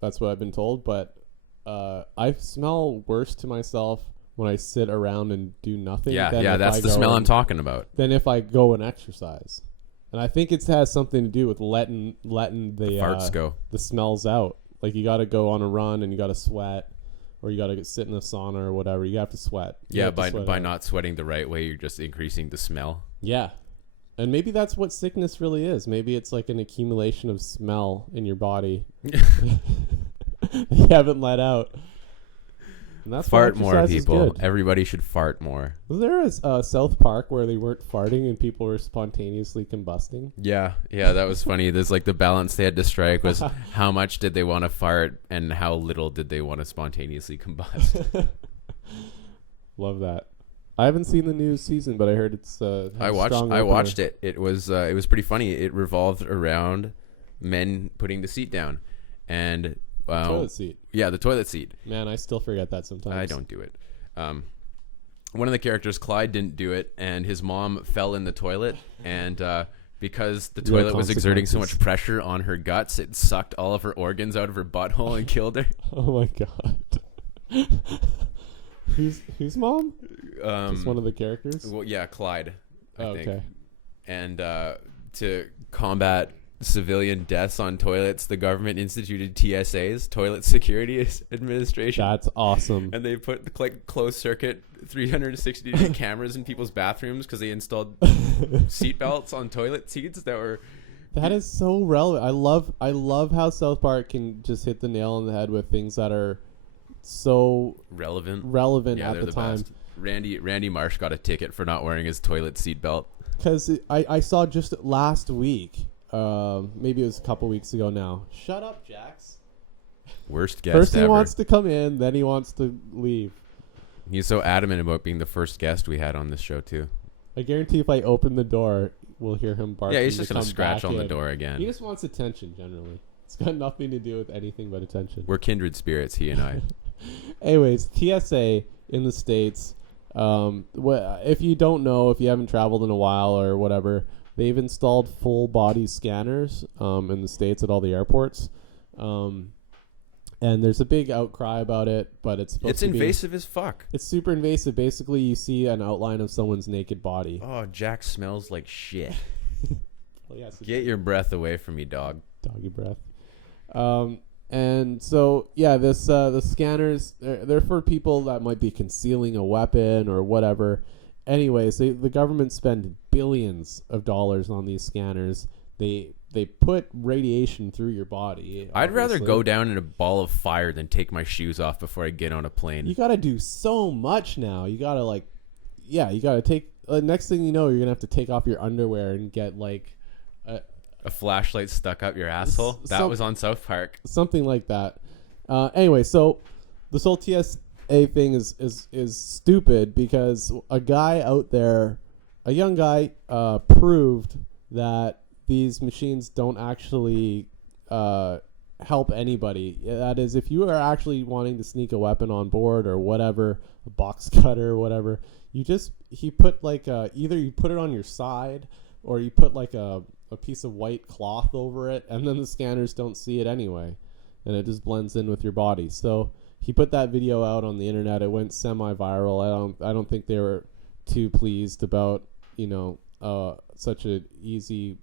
That's what I've been told, but I smell worse to myself when I sit around and do nothing. Yeah, that's the smell I'm talking about. Than if I go and exercise. And I think it has something to do with letting the farts go, the smells out. Like you got to go on a run and you got to sweat, or you got to sit in a sauna or whatever. You have to sweat. By not sweating the right way, you're just increasing the smell. Yeah, and maybe that's what sickness really is. Maybe it's like an accumulation of smell in your body you haven't let out. And that's fart more, people. Everybody should fart more. Was there a South Park where they weren't farting and people were spontaneously combusting? Yeah, that was funny. There's like the balance they had to strike was how much did they want to fart and how little did they want to spontaneously combust. Love that. I haven't seen the new season, but I heard it's. I watched it. It was pretty funny. It revolved around men putting the seat down, and. Toilet seat. Yeah, the toilet seat. Man, I still forget that sometimes. I don't do it. One of the characters, Clyde, didn't do it, and his mom fell in the toilet, and because the toilet was exerting so much pressure on her guts, it sucked all of her organs out of her butthole and killed her. Oh my god. Whose mom? Just one of the characters? Well, yeah, Clyde, I think. Okay. And to combat civilian deaths on toilets, the government instituted TSAs, Toilet Security Administration. That's awesome. And they put like closed circuit 360-degree cameras in people's bathrooms because they installed seat belts on toilet seats that were. That is so relevant. I love how South Park can just hit the nail on the head with things that are so relevant yeah, at the time. Best. Randy Marsh got a ticket for not wearing his toilet seat belt. Because I saw just last week. Maybe it was a couple weeks ago now. Shut up, Jax. Worst guest First he ever. wants to come in, then he wants to leave. He's so adamant about being the first guest we had on this show, too. I guarantee if I open the door, we'll hear him barking. Yeah, he's just going to scratch on the door again. He just wants attention, generally. It's got nothing to do with anything but attention. We're kindred spirits, he and I. Anyways, TSA in the States, if you don't know, if you haven't traveled in a while or whatever, they've installed full body scanners in the States at all the airports. And there's a big outcry about it, but it's invasive as fuck. It's super invasive. Basically, you see an outline of someone's naked body. Oh, Jack smells like shit. Well, yes, get your breath away from me, dog. Doggy breath. And so, yeah, the scanners, they're for people that might be concealing a weapon or whatever. Anyways, the government spend billions of dollars on these scanners. They put radiation through your body. I'd rather go down in a ball of fire than take my shoes off before I get on a plane. You got to do so much now. You got to you got to take, next thing you know, you're going to have to take off your underwear and get like a flashlight stuck up your asshole. That was on South Park. Something like that. Anyway, so this whole TSA thing is stupid because a guy out there, a young guy, proved that these machines don't actually help anybody. That is, if you are actually wanting to sneak a weapon on board or whatever, a box cutter or whatever, he put like either you put it on your side or you put like a piece of white cloth over it, and then the scanners don't see it anyway, and it just blends in with your body. So he put that video out on the internet. It went semi-viral. I don't think they were too pleased about such a easy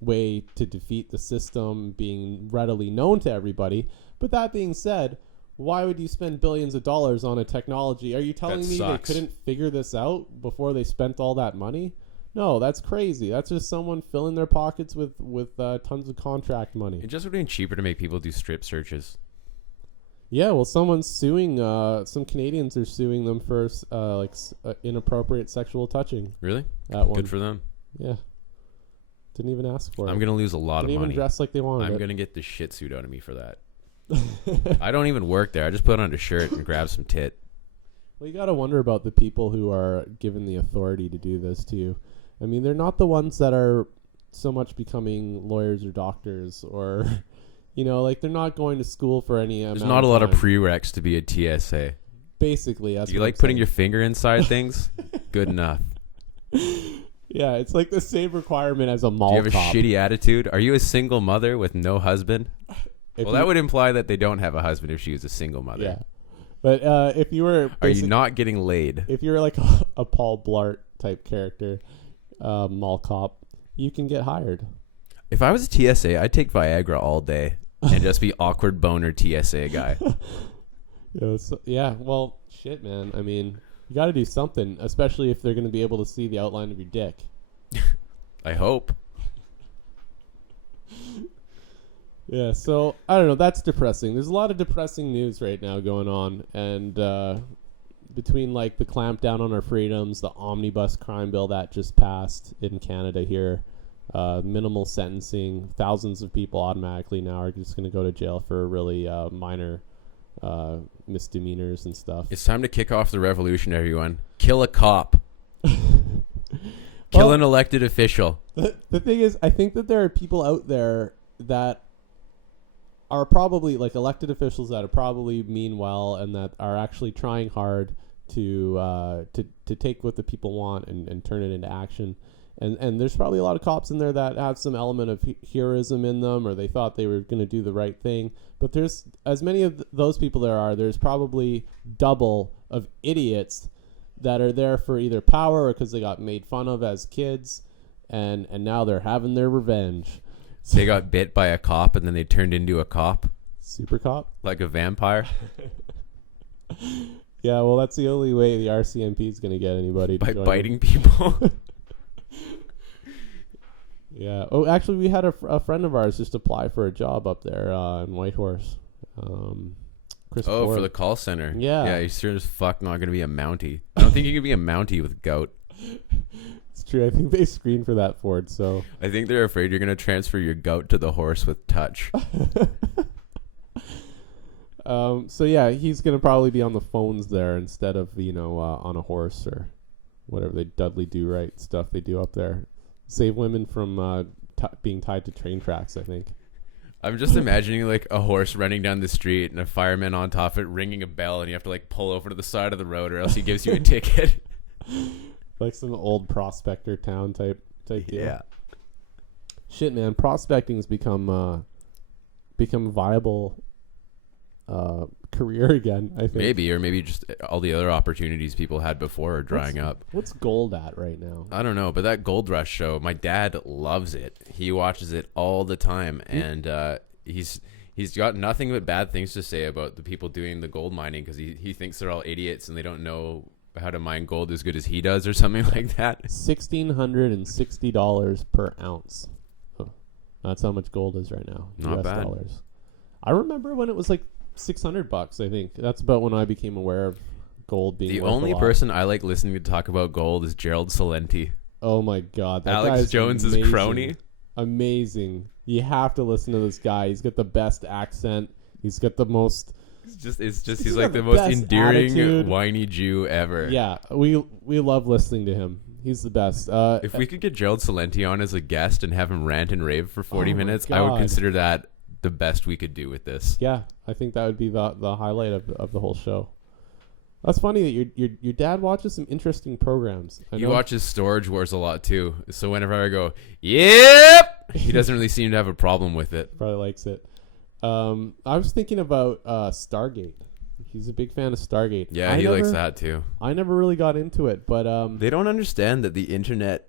way to defeat the system being readily known to everybody. But that being said, why would you spend billions of dollars on a technology? Are you telling me they couldn't figure this out before they spent all that money? No, that's crazy. That's just someone filling their pockets with tons of contract money. It just would have been cheaper to make people do strip searches. Yeah, well, someone's suing. Some Canadians are suing them for inappropriate sexual touching. Really? Good for them. Yeah. Didn't even ask for it. I'm gonna lose a lot of money. Didn't even dress like they wanted. I'm gonna get the shit suit out of me for that. I don't even work there. I just put on a shirt and grab some tit. Well, you gotta wonder about the people who are given the authority to do this to you. I mean, they're not the ones that are so much becoming lawyers or doctors or, they're not going to school for any amount of time. There's not a lot of prereqs to be a TSA. Basically, that's Do you like putting your finger inside things? Good enough. Yeah, it's like the same requirement as a mall cop. Do you have a shitty attitude? Are you a single mother with no husband? Well, that would imply that they don't have a husband if she was a single mother. Yeah. But if you were... Are you not getting laid? If you're like a Paul Blart type character, mall cop, you can get hired. If I was a TSA, I'd take Viagra all day and just be awkward boner TSA guy. Yeah, well, shit, man. I mean, you got to do something, especially if they're going to be able to see the outline of your dick. I hope. Yeah, so, I don't know. That's depressing. There's a lot of depressing news right now going on. And between, like, the clampdown on our freedoms, the omnibus crime bill that just passed in Canada here, minimal sentencing, thousands of people automatically now are just going to go to jail for really minor misdemeanors and stuff. It's time to kick off the revolution, everyone. Kill a cop. Kill an elected official. The thing is, I think that there are people out there that are probably like elected officials that are probably mean well and that are actually trying hard to take what the people want and turn it into action. And there's probably a lot of cops in there that have some element of heroism in them, or they thought they were going to do the right thing. But there's as many of those people there's probably double of idiots that are there for either power or because they got made fun of as kids, and now they're having their revenge. They got bit by a cop and then they turned into a cop. Super cop? Like a vampire? Yeah, well, that's the only way the RCMP is going to get anybody. By biting people? Yeah. Oh, actually, we had a friend of ours just apply for a job up there in Whitehorse. Chris Ford. For the call center. Yeah. Yeah, you're sure as fuck not going to be a Mountie. I don't think you can be a Mountie with gout. It's true. I think they screened for that, Ford. So I think they're afraid you're going to transfer your gout to the horse with touch. So yeah, he's going to probably be on the phones there instead of, on a horse or whatever they Dudley Do Right stuff they do up there. Save women from being tied to train tracks, I think. I'm just imagining like a horse running down the street and a fireman on top of it ringing a bell, and you have to like pull over to the side of the road or else he gives you a ticket. Like some old prospector town type deal. Yeah. Shit, man, prospecting has become a viable career again, I think. Maybe just all the other opportunities people had before are drying up. What's gold at right now? I don't know, but that Gold Rush show, my dad loves it. He watches it all the time, and he's got nothing but bad things to say about the people doing the gold mining because he thinks they're all idiots and they don't know how to mine gold as good as he does or something like that. $1,660 per ounce. Oh, that's how much gold is right now. Not US bad. Dollars. I remember when it was like $600, I think. That's about when I became aware of gold being the worth only a lot. person I like listening to talk about gold is Gerald Salenti. Oh my God. That Alex Jones' crony. Amazing. You have to listen to this guy. He's got the best accent. He's got the most... He's like the most endearing, attitude. whiny Jew ever. Yeah, we love listening to him. He's the best. If we could get Gerald Salenti on as a guest and have him rant and rave for 40 minutes, I would consider that the best we could do with this. Yeah, I think that would be the highlight of the whole show. That's funny that your dad watches some interesting programs. He watches Storage Wars a lot too. So whenever I go, yep, he doesn't really seem to have a problem with it. Probably likes it. I was thinking about Stargate. He's a big fan of Stargate. Yeah, he likes that too. I never really got into it, but they don't understand that the internet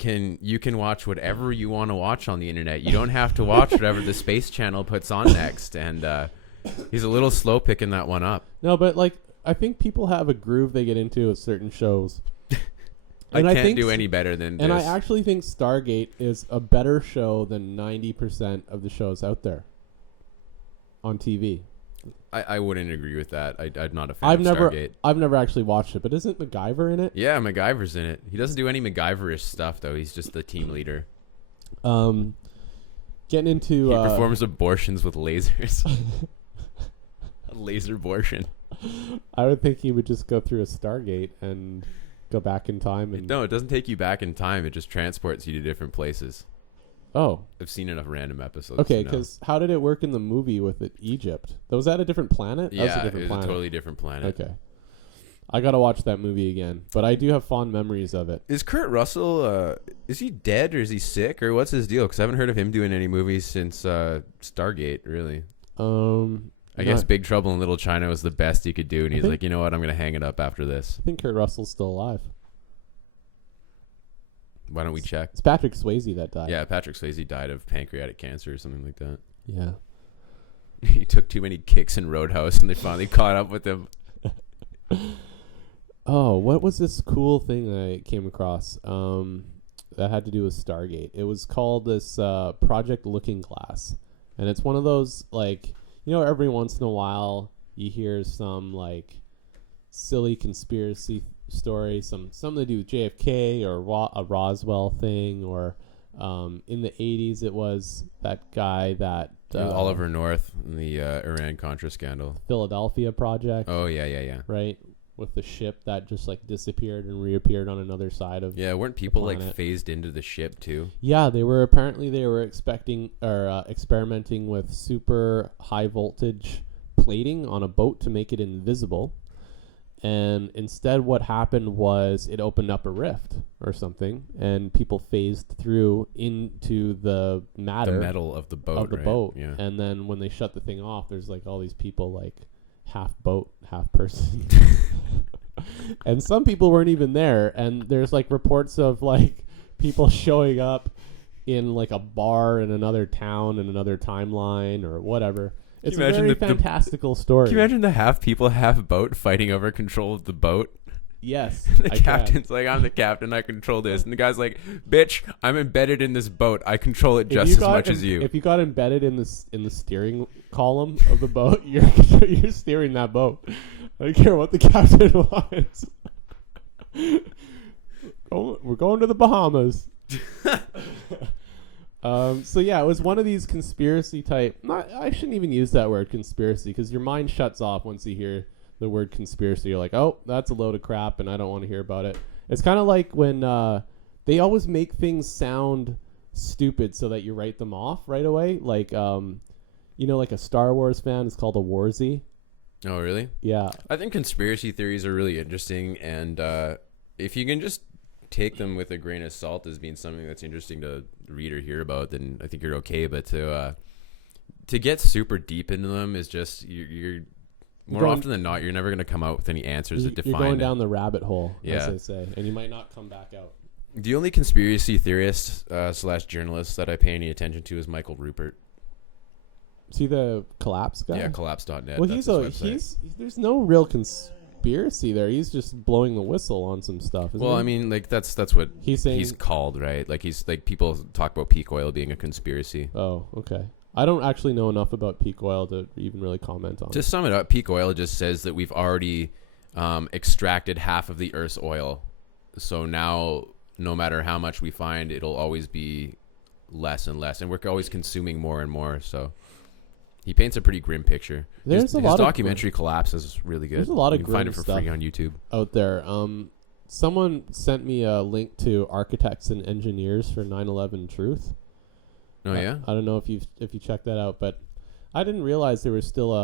you can watch whatever you want to watch on the internet. You don't have to watch whatever the Space Channel puts on next. And he's a little slow picking that one up. No, but like I think people have a groove they get into with certain shows. I can't do any better than this. And I actually think Stargate is a better show than 90% of the shows out there on TV. I wouldn't agree with that. I'm not a fan of Stargate. I've never actually watched it, but isn't MacGyver in it? Yeah, MacGyver's in it. He doesn't do any MacGyver-ish stuff, though. He's just the team leader. Getting into... He performs abortions with lasers. A laser abortion. I would think he would just go through a Stargate and go back in time. And No, it doesn't take you back in time. It just transports you to different places. Oh. I've seen enough random episodes. Okay, because how did it work in the movie with Egypt? Was that a different planet? Yeah, that was a different it was planet. a totally different planet. Okay. I gotta watch that movie again, but I do have fond memories of it. Is Kurt Russell, is he dead or is he sick or what's his deal? Because I haven't heard of him doing any movies since Stargate, really. I guess Big Trouble in Little China was the best he could do, and he's like, you know what, I'm going to hang it up after this. I think Kurt Russell's still alive. Why don't we check? It's Patrick Swayze that died. Yeah, Patrick Swayze died of pancreatic cancer or something like that. Yeah. He took too many kicks in Roadhouse, and they finally caught up with him. Oh, what was this cool thing I came across that had to do with Stargate? It was called this Project Looking Glass. And it's one of those, like, you know, every once in a while you hear some, like, silly conspiracy story, something to do with JFK or a Roswell thing, or in the 80s it was that guy that... Oliver North in the Iran-Contra scandal. Philadelphia Project. Oh, yeah. Right? With the ship that just like disappeared and reappeared on another side of weren't people like phased into the ship too? Yeah, they were experimenting with super high voltage plating on a boat to make it invisible. And instead what happened was it opened up a rift or something, and people phased through into the metal of the boat. Yeah. And then when they shut the thing off, there's like all these people like half boat, half person. And some people weren't even there, and there's like reports of like people showing up in like a bar in another town in another timeline or whatever. It's a very fantastical story. Can you imagine the half people, half boat fighting over control of the boat? Yes. The captain's like, I'm the captain, I control this. And the guy's like, bitch, I'm embedded in this boat. I control it just as much as you. If you got embedded in the steering column of the boat, you're steering that boat. I don't care what the captain wants. We're going to the Bahamas. So yeah, it was one of these conspiracy type. I shouldn't even use that word conspiracy, because your mind shuts off once you hear the word conspiracy. You're like, oh, that's a load of crap, and I don't want to hear about it. It's kind of like when they always make things sound stupid so that you write them off right away. Like, like a Star Wars fan is called a warzy. Oh, really? Yeah. I think conspiracy theories are really interesting, and if you can just take them with a grain of salt as being something that's interesting to read or hear about, then I think you're okay. But to get super deep into them is just you're more often than not, you're never going to come out with any answers that define it. You're going down the rabbit hole, as they say, and you might not come back out. The only conspiracy theorist / journalist that I pay any attention to is Michael Rupert. See the Collapse guy? Yeah, collapse.net. Well, there's no real conspiracy there. He's just blowing the whistle on some stuff. Well, he? I mean, like that's what he's called, right? Like he's like, people talk about peak oil being a conspiracy. Oh, okay. I don't actually know enough about peak oil to even really comment on it. To sum it up, peak oil just says that we've already extracted half of the Earth's oil. So now, no matter how much we find, it'll always be less and less. And we're always consuming more and more. So he paints a pretty grim picture. His documentary Collapse is really good. There's a lot of you can find it for free on YouTube. Out there. Someone sent me a link to Architects and Engineers for 9/11 Truth. Oh yeah, I don't know if you checked that out, but I didn't realize there was still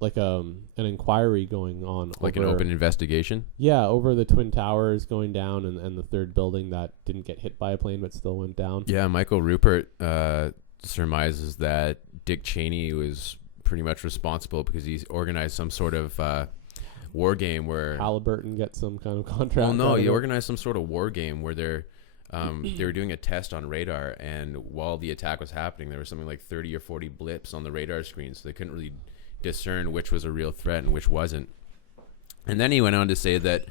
an inquiry going on, like an open investigation. Yeah, over the Twin Towers going down and the third building that didn't get hit by a plane but still went down. Yeah, Michael Rupert surmises that Dick Cheney was pretty much responsible because he organized some sort of war game where Halliburton gets some kind of contract. Well, no, he organized some sort of war game where they were doing a test on radar, and while the attack was happening, there was something like 30 or 40 blips on the radar screen, so they couldn't really discern which was a real threat and which wasn't. And then he went on to say that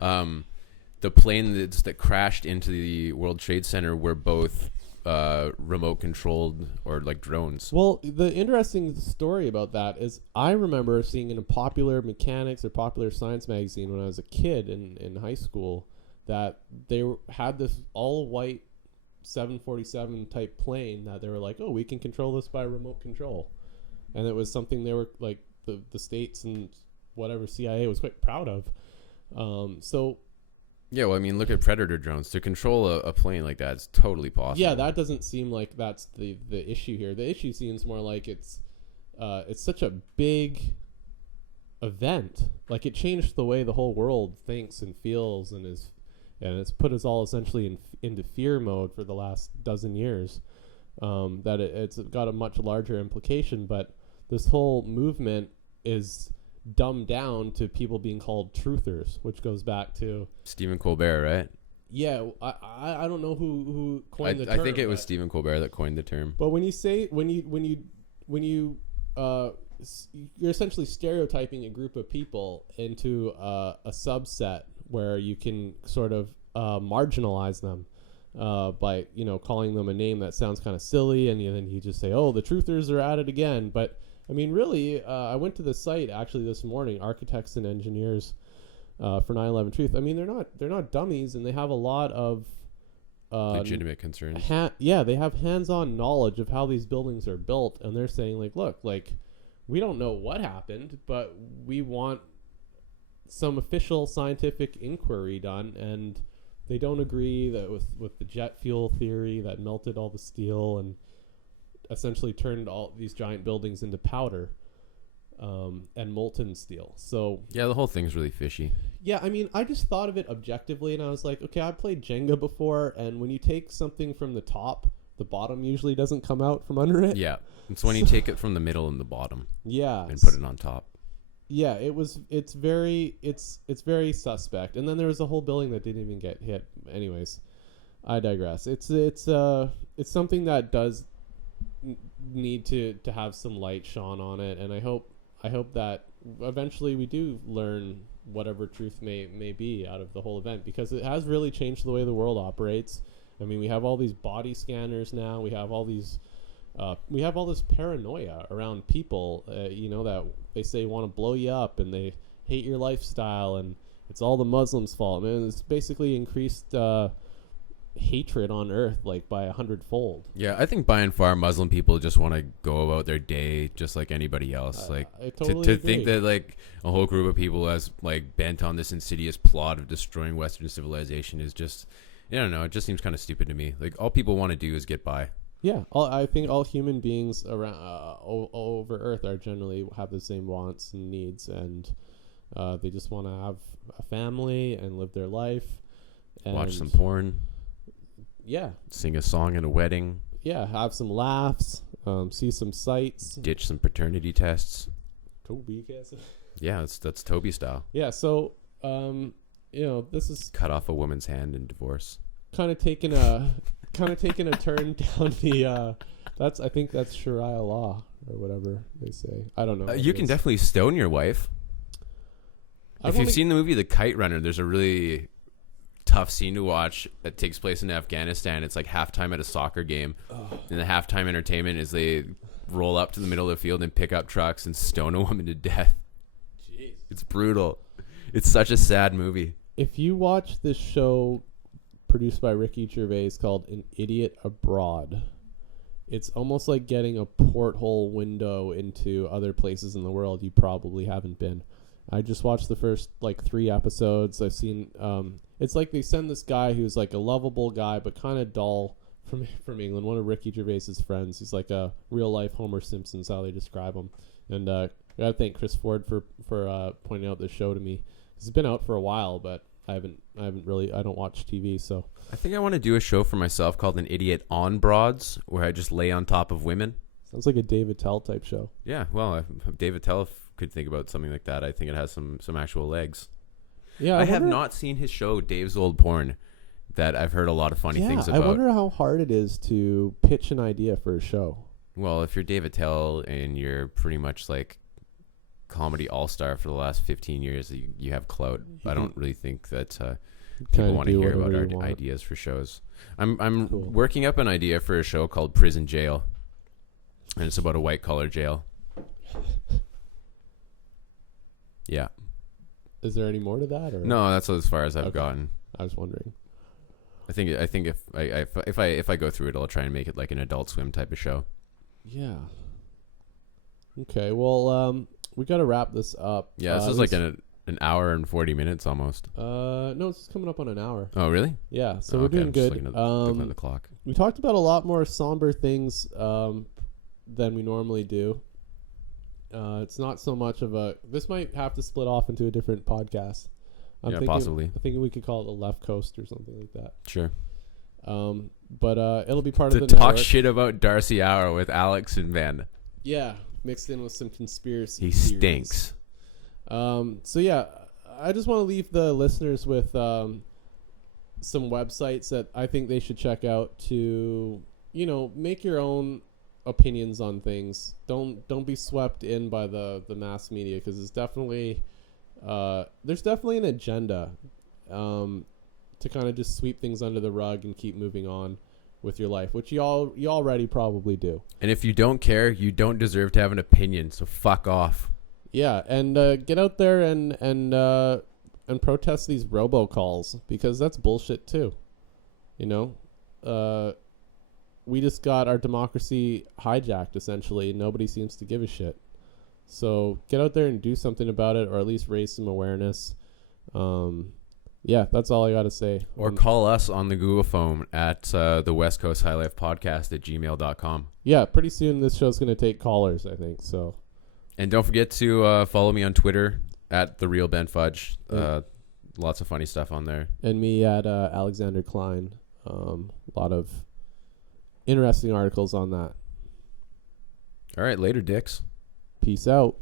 the plane that crashed into the World Trade Center were both remote controlled or like drones. Well, the interesting story about that is I remember seeing in a Popular Mechanics or Popular Science magazine when I was a kid in high school that they had this all-white 747 type plane that they were like, oh, we can control this by remote control. And it was something they were like the States and whatever CIA was quite proud of. Yeah, well, I mean, look at Predator drones. To control a plane like that is totally possible. Yeah, that doesn't seem like that's the issue here. The issue seems more like it's such a big event. Like, it changed the way the whole world thinks and feels, and it's put us all essentially into fear mode for the last dozen years. That it's got a much larger implication, but this whole movement is dumbed down to people being called truthers, which goes back to Stephen Colbert, right? Yeah, I don't know who coined the term. I think it was Stephen Colbert that coined the term. But when you you're essentially stereotyping a group of people into a subset where you can sort of marginalize them by calling them a name that sounds kind of silly, and then you just say, oh, the truthers are at it again. But I mean, really, I went to the site actually this morning, Architects and Engineers for 9/11 Truth. I mean, they're not dummies, and they have a lot of legitimate concerns. They have hands-on knowledge of how these buildings are built, and they're saying, like, look, like, we don't know what happened, but we want some official scientific inquiry done, and they don't agree that with the jet fuel theory that melted all the steel and essentially turned all these giant buildings into powder and molten steel. So yeah, the whole thing's really fishy. Yeah, I mean, I just thought of it objectively, and I was like, okay, I played Jenga before, and when you take something from the top, the bottom usually doesn't come out from under it. Yeah, it's when you take it from the middle and the bottom. Yeah, and put it on top. Yeah, it's very suspect. And then there was a whole building that didn't even get hit. Anyways, I digress. It's something that does need to have some light shone on it, and I hope that eventually we do learn whatever truth may be out of the whole event, because it has really changed the way the world operates. I mean, we have all these body scanners now. We have all these we have all this paranoia around people, that they say want to blow you up, and they hate your lifestyle, and it's all the Muslims' fault. And it's basically increased hatred on Earth, like, by 100-fold. Yeah, I think by and far Muslim people just want to go about their day just like anybody else. Like, I totally to agree. think that, like, a whole group of people has, like, bent on this insidious plot of destroying Western civilization is just, I don't know, it just seems kind of stupid to me. Like, all people want to do is get by. Yeah, I think all human beings around over Earth are generally have the same wants and needs, and they just want to have a family and live their life. And watch some porn. Yeah. Sing a song at a wedding. Yeah, have some laughs, see some sights. Ditch some paternity tests. Toby, guess. Yeah, that's Toby style. Yeah, so, this is... Cut off a woman's hand in divorce. Kind of taking a turn down the... I think that's Sharia law, or whatever they say. I don't know. You can definitely stone your wife. If you've seen the movie The Kite Runner, there's a really tough scene to watch that takes place in Afghanistan. It's like halftime at a soccer game. Oh. And the halftime entertainment is they roll up to the middle of the field and pick up trucks and stone a woman to death. Jeez. It's brutal. It's such a sad movie. If you watch this show produced by Ricky Gervais called An Idiot Abroad, it's almost like getting a porthole window into other places in the world you probably haven't been. I just watched the first 3 episodes. I've seen it's like they send this guy who's like a lovable guy but kind of dull from England, one of Ricky Gervais's friends. He's like a real life Homer Simpson is how they describe him. And I gotta thank Chris Ford for pointing out this show to me. It's been out for a while, but I don't watch TV, so I think I want to do a show for myself called An Idiot on Broads, where I just lay on top of women. Sounds like a David Tell type show. Yeah, well, if David Tell could think about something like that, I think it has some actual legs. Yeah, I have not seen his show Dave's Old Porn, that I've heard a lot of funny things about. I wonder how hard it is to pitch an idea for a show. Well, if you're David Tell and you're pretty much like comedy all-star for the last 15 years, you have clout. I don't really think that people want to hear about our ideas for shows. I'm cool. Working up an idea for a show called Prison Jail, and it's about a white-collar jail. Yeah. Is there any more to that? Or? No, that's as far as I've gotten. I was wondering. I think if I go through it, I'll try and make it like an Adult Swim type of show. Yeah. Okay. Well, we got to wrap this up. Yeah, this is like an hour and 40 minutes almost. No, it's coming up on an hour. Oh, really? Yeah. So we're doing good. Looking at the clock. We talked about a lot more somber things than we normally do. It's not so much of a. This might have to split off into a different podcast. Possibly. I'm thinking we could call it the Leftcoast or something like that. Sure. But it'll be part of the network. To talk shit about Darcy Hour with Alex and Ben. Yeah, mixed in with some conspiracy. He stinks. So yeah, I just want to leave the listeners with some websites that I think they should check out to, make your own opinions on things. Don't be swept in by the mass media, because it's definitely there's definitely an agenda to kind of just sweep things under the rug and keep moving on with your life, which you already probably do. And if you don't care, you don't deserve to have an opinion, so fuck off. Yeah, and get out there and protest these robocalls, because that's bullshit too. We just got our democracy hijacked, essentially. Nobody seems to give a shit. So get out there and do something about it, or at least raise some awareness. Yeah, that's all I got to say. Or call us on the Google phone at the Westcoast Highlife podcast at gmail.com. Yeah, pretty soon this show's going to take callers, I think. So, and don't forget to follow me on Twitter at The Real Ben Fudge. Lots of funny stuff on there. And me at Alexander Klein. A lot of interesting articles on that. All right, later, dicks. Peace out.